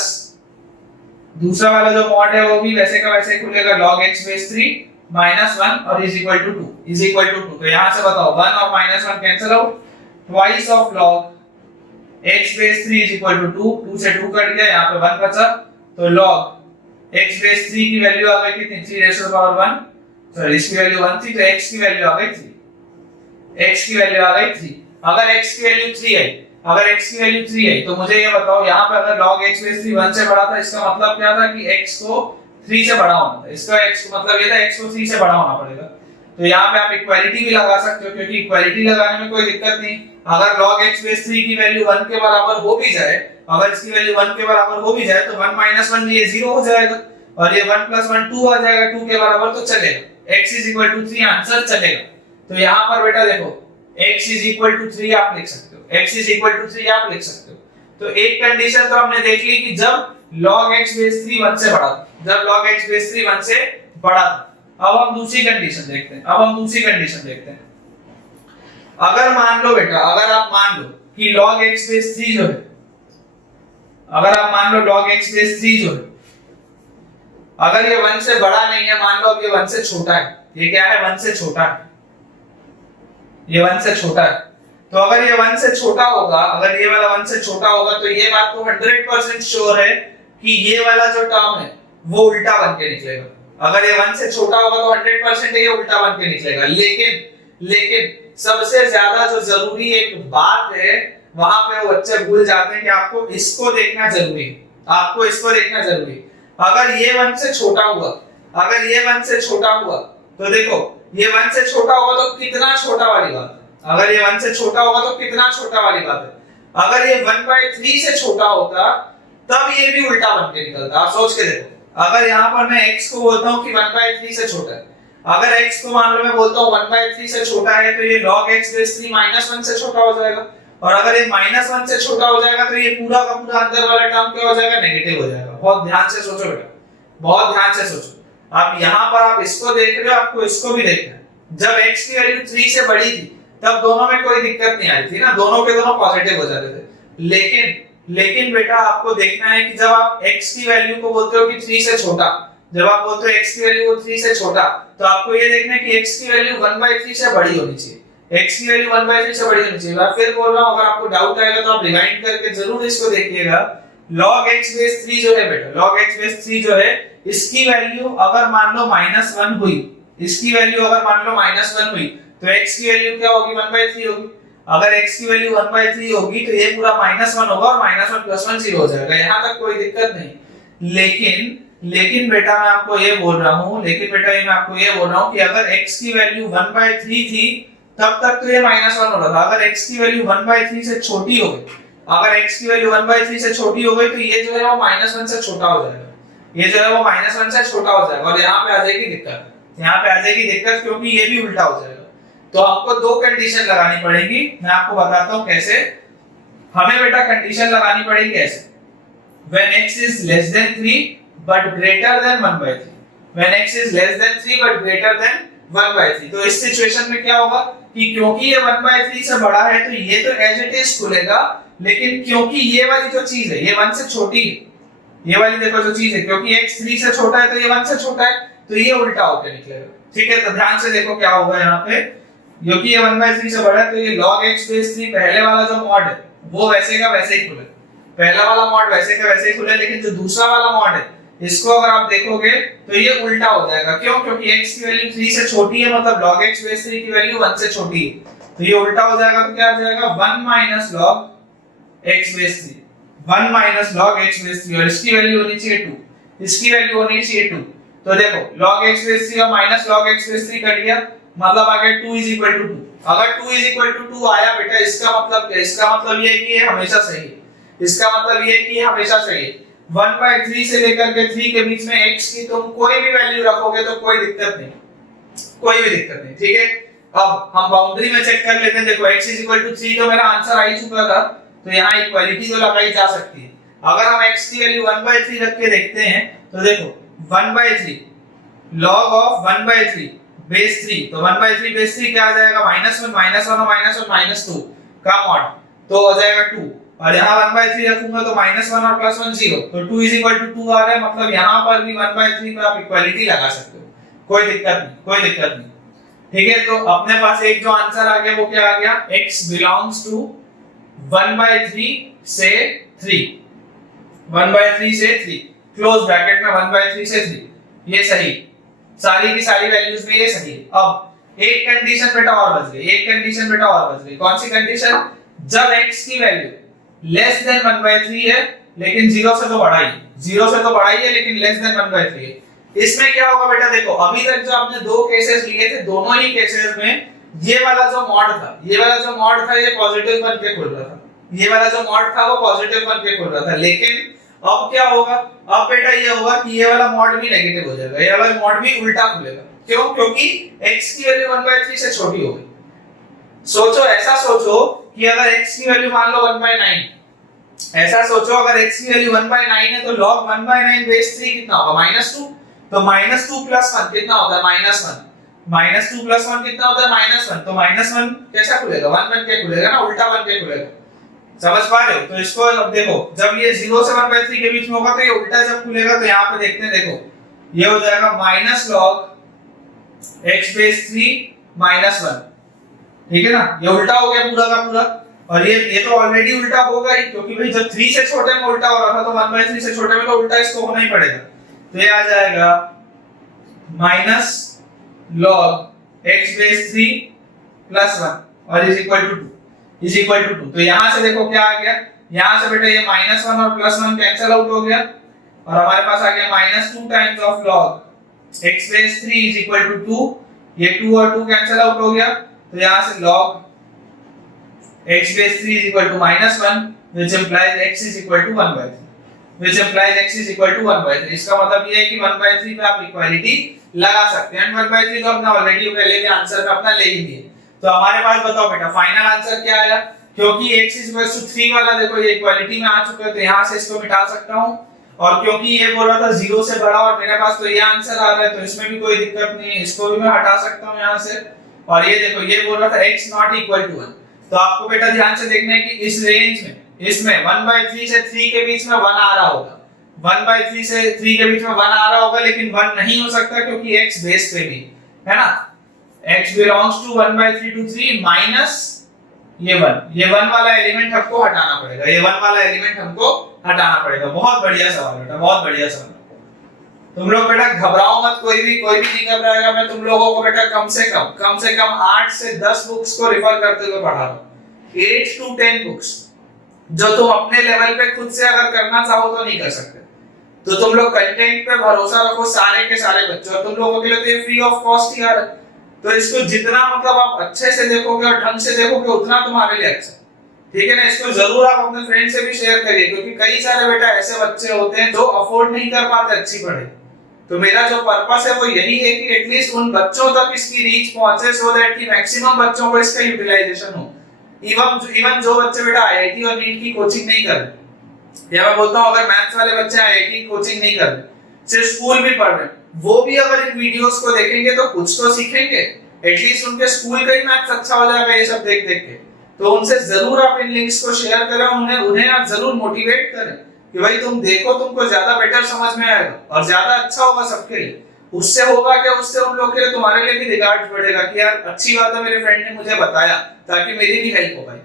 दूसरा वाला जो मॉड है वो भी वैसे का वैसे खुलेगा log x बेस 3 माइनस 1 और is equal to 2 is equal to 2 तो यहां से बताओ 1 और minus 1 cancel out twice of log x base 3 is equal to 2 2 से 2 कट गया यहां पे 1 बचा तो log x बेस 3 की वैल्यू आ गई कितनी 3 raise to the power 1 sorry इसकी वैल्यू 1 थी तो x की वैल्यू आ गई 3 x की वैल्यू आ गई 3। अगर x की वैल्यू 3 है अगर x की वैल्यू 3 है तो मुझे ये बताओ यहां पे अगर log x बेस 3 1 से बड़ा था इसका मतलब क्या था कि x को 3 से बड़ा होना था इसका x को मतलब ये था x को 3 से बड़ा होना पड़ेगा। तो यहाँ पे आप इक्वालिटी भी लगा सकते हो क्योंकि इक्वालिटी लगाने में कोई दिक्कत नहीं। अगर log x बेस 3 की वैल्यू 1 के बराबर हो भी जाए अगर इसकी वैल्यू 1 के बराबर हो भी जाए तो 1 माइनस 1 ये 0 हो जाएगा और ये 1 प्लस 1 2 आ जाएगा 2 के बराबर तो चलेगा x is equal to 3 answer चलेगा। तो यहाँ पर बेटा देखो x इज इक्वल टू 3 आप लिख सकते हो x इज इक्वल टू 3 आप लिख सकते हो। तो एक कंडीशन तो हमने देख ली कि जब log x बेस 3 1 से बड़ा था जब log x बेस 3 1 से बड़ा था। अब हम दूसरी कंडीशन देखते हैं अगर मान लो बेटा अगर आप मान लो कि log x बेस 3 जो है अगर आप मान लो log x बेस 3 जो है अगर ये 1 से बड़ा नहीं है मान लो अब ये 1 से छोटा है ये क्या है 1 से छोटा है ये 1 से छोटा है तो अगर ये 1 से छोटा होगा अगर ये वाला 1 से छोटा होगा तो ये बात तो 100% श्योर है कि ये वाला जो टर्म है वो उल्टा बन के निकलेगा। अगर ये 1 से छोटा होगा तो 100% ये उल्टा बन के निकलेगा। लेकिन सबसे ज्यादा जो जरूरी एक बात है वहां पे वो बच्चे भूल जाते हैं कि आपको इसको देखना जरूरी है। अगर ये 1 से छोटा हुआ तो देखो ये 1 से छोटा होगा तो कितना छोटा वाली बात है। अगर ये 1 से छोटा होगा तो कितना छोटा वाली बात है। अगर ये 1/3 से छोटा होता तब ये भी उल्टा बन के निकलता है। आप सोच के देखो, अगर यहाँ पर मैं x को बोलता हूँ कि 1/3 से छोटा है, अगर x को मान लो मैं बोलता हूँ 1/3 से छोटा है, तो ये log x बेस 3 -1 से छोटा हो जाएगा, और अगर ये -1 से छोटा हो जाएगा तो ये पूरा का पूरा अंदर वाला टर्म क्या हो जाएगा, नेगेटिव हो जाएगा। बहुत ध्यान से सोचो बेटा, बहुत ध्यान से सोचो। अब यहाँ पर आप इसको देख रहे हो, आपको इसको भी देखना है। जब x की वैल्यू 3 से बड़ी थी तब दोनों में कोई दिक्कत नहीं आ रही थी ना, दोनों के दोनों पॉजिटिव हो जाते थे। लेकिन बेटा आपको देखना है कि जब आप x की वैल्यू को बोलते हो कि 3 से छोटा, जब आप बोलते हो x की वैल्यू को 3 से छोटा, तो आपको ये देखना है कि x की वैल्यू 1/3 से बड़ी होनी चाहिए। x की वैल्यू 1/3 से बड़ी होनी चाहिए। मैं फिर बोल रहा हूं, अगर आपको डाउट आएगा तो आप रिवाइंड करके जरूर इसको देखिएगा। log x बेस 3 जो है बेटा, log x बेस 3 जो है, इसकी वैल्यू अगर मान लो -1 हुई, इसकी वैल्यू अगर मान लो -1 हुई, तो x की वैल्यू क्या होगी, 1/3 होगी। अगर x की वैल्यू 1/3 होगी तो ये पूरा -1 होगा और -1 + 1 0 हो जाएगा। यहां तक कोई दिक्कत नहीं। लेकिन बेटा मैं आपको ये बोल रहा हूं, कि अगर x की वैल्यू 1/3 थी तब तक तो ये -1 हो रहा था। अगर x की वैल्यू 1/3 से छोटी हो गई, अगर x की वैल्यू 1/3 से छोटी हो गई, तो ये जो है वो -1 से छोटा हो जाएगा, ये जो है वो -1 से छोटा हो जाएगा, और यहाँ पे आ जाएगी दिक्कत, यहाँ पे आ जाएगी दिक्कत, क्योंकि ये भी उल्टा हो जाएगा। तो हमको दो कंडीशन लगानी पड़ेगी। मैं आपको बताता हूं कैसे। हमें बेटा कंडीशन लगानी पड़ेगी ऐसे, when x is less than 3 but greater than 1/3, when x is less than 3 but greater than 1/3। तो इस सिचुएशन में क्या होगा कि क्योंकि ये 1/3 से बड़ा है तो ये तो एज इट इज खुलेगा, लेकिन क्योंकि ये वाली जो चीज है ये 1 से छोटी है, ये वाली देखो जो चीज है, क्योंकि x 3 से छोटा है तो ये 1 से छोटा है, तो ये उल्टा होकर निकलेगा। ठीक है, तो ध्यान से देखो क्या होगा यहाँ पे, क्योंकि ये 1/3 से बड़ा है तो ये log x बेस 3 पहले वाला जो मॉड है वो वैसे का वैसे ही खुले, पहला वाला मॉड वैसे का वैसे ही खुले, लेकिन जो दूसरा वाला मॉड है इसको अगर आप देखोगे तो ये उल्टा हो जाएगा। क्यों? क्योंकि x की वैल्यू 3 से छोटी है, मतलब log x बेस 3 की वैल्यू 1 से छोटी है, तो ये उल्टा हो जाएगा। तो क्या आ जाएगा, 1 - log x base 3, 1 - log x base 3, और इसकी वैल्यू होनी चाहिए 2, इसकी वैल्यू होनी चाहिए 2। तो देखो log x बेस 3 और -log x बेस 3 कर दिया, मतलब आ गया 2 = 2। अगर 2 = 2 आया बेटा, इसका मतलब क्या, इसका मतलब ये है कि ये हमेशा सही है, इसका मतलब ये है कि ये हमेशा सही है। 1/3 से लेकर के 3 के बीच में x की तुम कोई भी वैल्यू रखोगे तो कोई दिक्कत नहीं, कोई भी दिक्कत नहीं। ठीक है, अब हम बाउंड्री में चेक कर लेते हैं। देखो x = 3 तो मेरा आंसर आ ही चुका था, तो यहाँ इक्वालिटी तो लगाई जा सकती है। अगर हम x की वैल्यू 1/3 रख के देखते हैं तो देखो 1/3 log of 1/3 बेस 3, तो 1/3 बेस 3 क्या आ जाएगा, -1 -1 और -1 -2 का मॉड, तो हो जाएगा 2, और यहाँ 1/3 रखूंगा तो -1 और +1 0, तो 2 = 2 आ रहा है, मतलब यहाँ पर भी 1/3 पे आप इक्वालिटी लगा सकते हो, कोई दिक्कत नहीं, कोई दिक्कत नहीं। ठीक है, तो अपने पास एक जो आंसर आ गया वो क्या आ गया, x बिलोंग्स टू 1/3 से 3, 1/3 से 3, क्लोज ब्रैकेट में 1/3 से 3, ये सही, सारी की सारी वैल्यूज में ये सही है। अब एक कंडीशन बेटा और बच गई, एक कंडीशन बेटा और बच गई। कौन सी कंडीशन, जब x की वैल्यू लेस देन 1/3 है, लेकिन 0 से तो बड़ा ही, 0 से तो बड़ा ही है, लेकिन लेस देन 1/3 है। इसमें क्या होगा बेटा, देखो अभी तक जो आपने दो केसेस लिए थे, दोनों ही केसेस में ये वाला जो मॉड था, ये वाला जो मॉड था ये पॉजिटिव बन के खुल रहा था, ये वाला जो मॉड था वो पॉजिटिव बन के खुल रहा था। लेकिन अब क्या होगा, अब बेटा ये होगा कि ये वाला मॉड भी नेगेटिव हो जाएगा, ये वाला मॉड भी उल्टा खुलेगा। क्यों? क्योंकि x की वैल्यू 1/3 से छोटी हो गई। सोचो, ऐसा सोचो कि अगर x की वैल्यू मान लो 1/9, ऐसा सोचो अगर x की वैल्यू 1/9 है तो log 1/9 बेस 3 कितना होगा, -2, तो -2 + 1 कितना होता है, -1, -2 + 1 कितना होता है, -1, तो -1 कैसा खुलेगा, 1 बन के खुलेगा ना, उल्टा बन के खुलेगा। समझ पा रहे हो? तो इसको अब देखो, जब ये 0 से 1/3 के बीच में होगा तो ये उल्टा जब खुलेगा तो यहाँ पे देखते हैं, देखो ये हो जाएगा -log x बेस 3 -1, ठीक है ना, ये उल्टा हो गया पूरा का पूरा, और ये तो ऑलरेडी उल्टा होगा ही, क्योंकि भाई जब 3 से छोटे में उल्टा हो रहा था तो 1/3 से छोटे में तो उल्टा इसको होना ही पड़ेगा। तो ये आ जाएगा -log x बेस 3 + 1 और = 2, तो यहां से देखो क्या आ गया, यहां से बेटा ये -1 और +1 कैंसिल आउट हो गया, और हमारे पास आ गया -2 times of log x base 3 = 2, ये 2 और 2 कैंसिल आउट हो गया, तो यहां से log x base 3 = -1, which implies x = 1/3। which implies x is equal to 1/3। इसका मतलब ये है कि 1/3 पे आप इक्वालिटी लगा सकते हैं। 1/3 तो हमने ऑलरेडी पहले के आंसर में अपना ले ही दिए। तो हमारे पास बताओ बेटा फाइनल आंसर क्या आया? क्योंकि x is equal to 3 वाला देखो ये इक्वालिटी में आ चुका है, तो यहां से इसको मिटा सकता हूं। और क्योंकि ये बोल रहा था 0 से बड़ा और मेरे पास तो ये आंसर आ रहा है, तो इसमें भी कोई दिक्कत नहीं है, इसको भी मैं हटा सकता हूं यहां से। और ये देखो ये बोल रहा था x not equal to 1, तो आपको बेटा ध्यान से देखना है कि इस रेंज में इसमें 1/3 से 3 के बीच में 1 आ रहा होगा, 1/3 से 3 के बीच में 1 आ रहा होगा, लेकिन 1 नहीं हो सकता क्योंकि x बेस पे भी है ना, x belongs to 1/3 to 3 minus ये 1 वाला एलिमेंट हमको हटाना पड़ेगा, ये 1 वाला एलिमेंट हमको हटाना पड़ेगा। बहुत बढ़िया सवाल बेटा, बहुत बढ़िया सवाल। तुम लोग बेटा घबराओ मत, कोई भी नहीं घबराएगा। मैं तुम लोगों को बेटा कम से कम 8 से 10 बुक्स को रिफर करते हुए पढ़ा रहा हूं, 8 to 10 बुक्स, जो तुम अपने लेवल पे खुद से अगर करना चाहो तो नहीं कर सकते। तो तुम लोग कंटेंट पे भरोसा रखो सारे के सारे बच्चों, और तुम लोगों के लिए तो ये फ्री ऑफ कॉस्ट ही आ रहा है, तो इसको जितना मतलब आप अच्छे से देखोगे और ढंग से देखोगे उतना तुम्हारे लिए अच्छा, ठीक है ना। इसको जरूर आप अपने फ्रेंड से भी शेयर करिए, क्योंकि कई सारे बेटा ऐसे बच्चे होते हैं जो अफोर्ड नहीं कर पाते अच्छी पढ़ाई। तो मेरा जो पर्पस है वो यही है कि एटलीस्ट उन बच्चों तक इसकी रीच पहुंचे, सो दैट कि मैक्सिमम बच्चों को इसका यूटिलाइजेशन हो। इवन जो बच्चे बेटा आईआईटी और नीट की कोचिंग नहीं कर रहे, या मैं बोलता हूं अगर मैथ्स वाले बच्चे आईआईटी की कोचिंग नहीं कर रहे, सिर्फ स्कूल भी पढ़ रहे, वो भी अगर इन वीडियोस को देखेंगे तो कुछ तो सीखेंगे, एटलीस्ट उनके स्कूल का ही मैथ्स अच्छा हो जाएगा ये सब देख देख के। तो उनसे जरूर आप इन लिंक्स को शेयर करें, उन्हें आप जरूर मोटिवेट करें कि भाई तुम देखो, तुमको ज्यादा बेटर समझ में आएगा और ज्यादा अच्छा होगा सबके लिए। उससे होगा क्या, उससे उन लोग के लिए तुम्हारे लिए भी रिगार्ड बढ़ेगा कि यार अच्छी बात है मेरे फ्रेंड ने मुझे बताया, ताकि मेरी भी हेल्प हो पाए।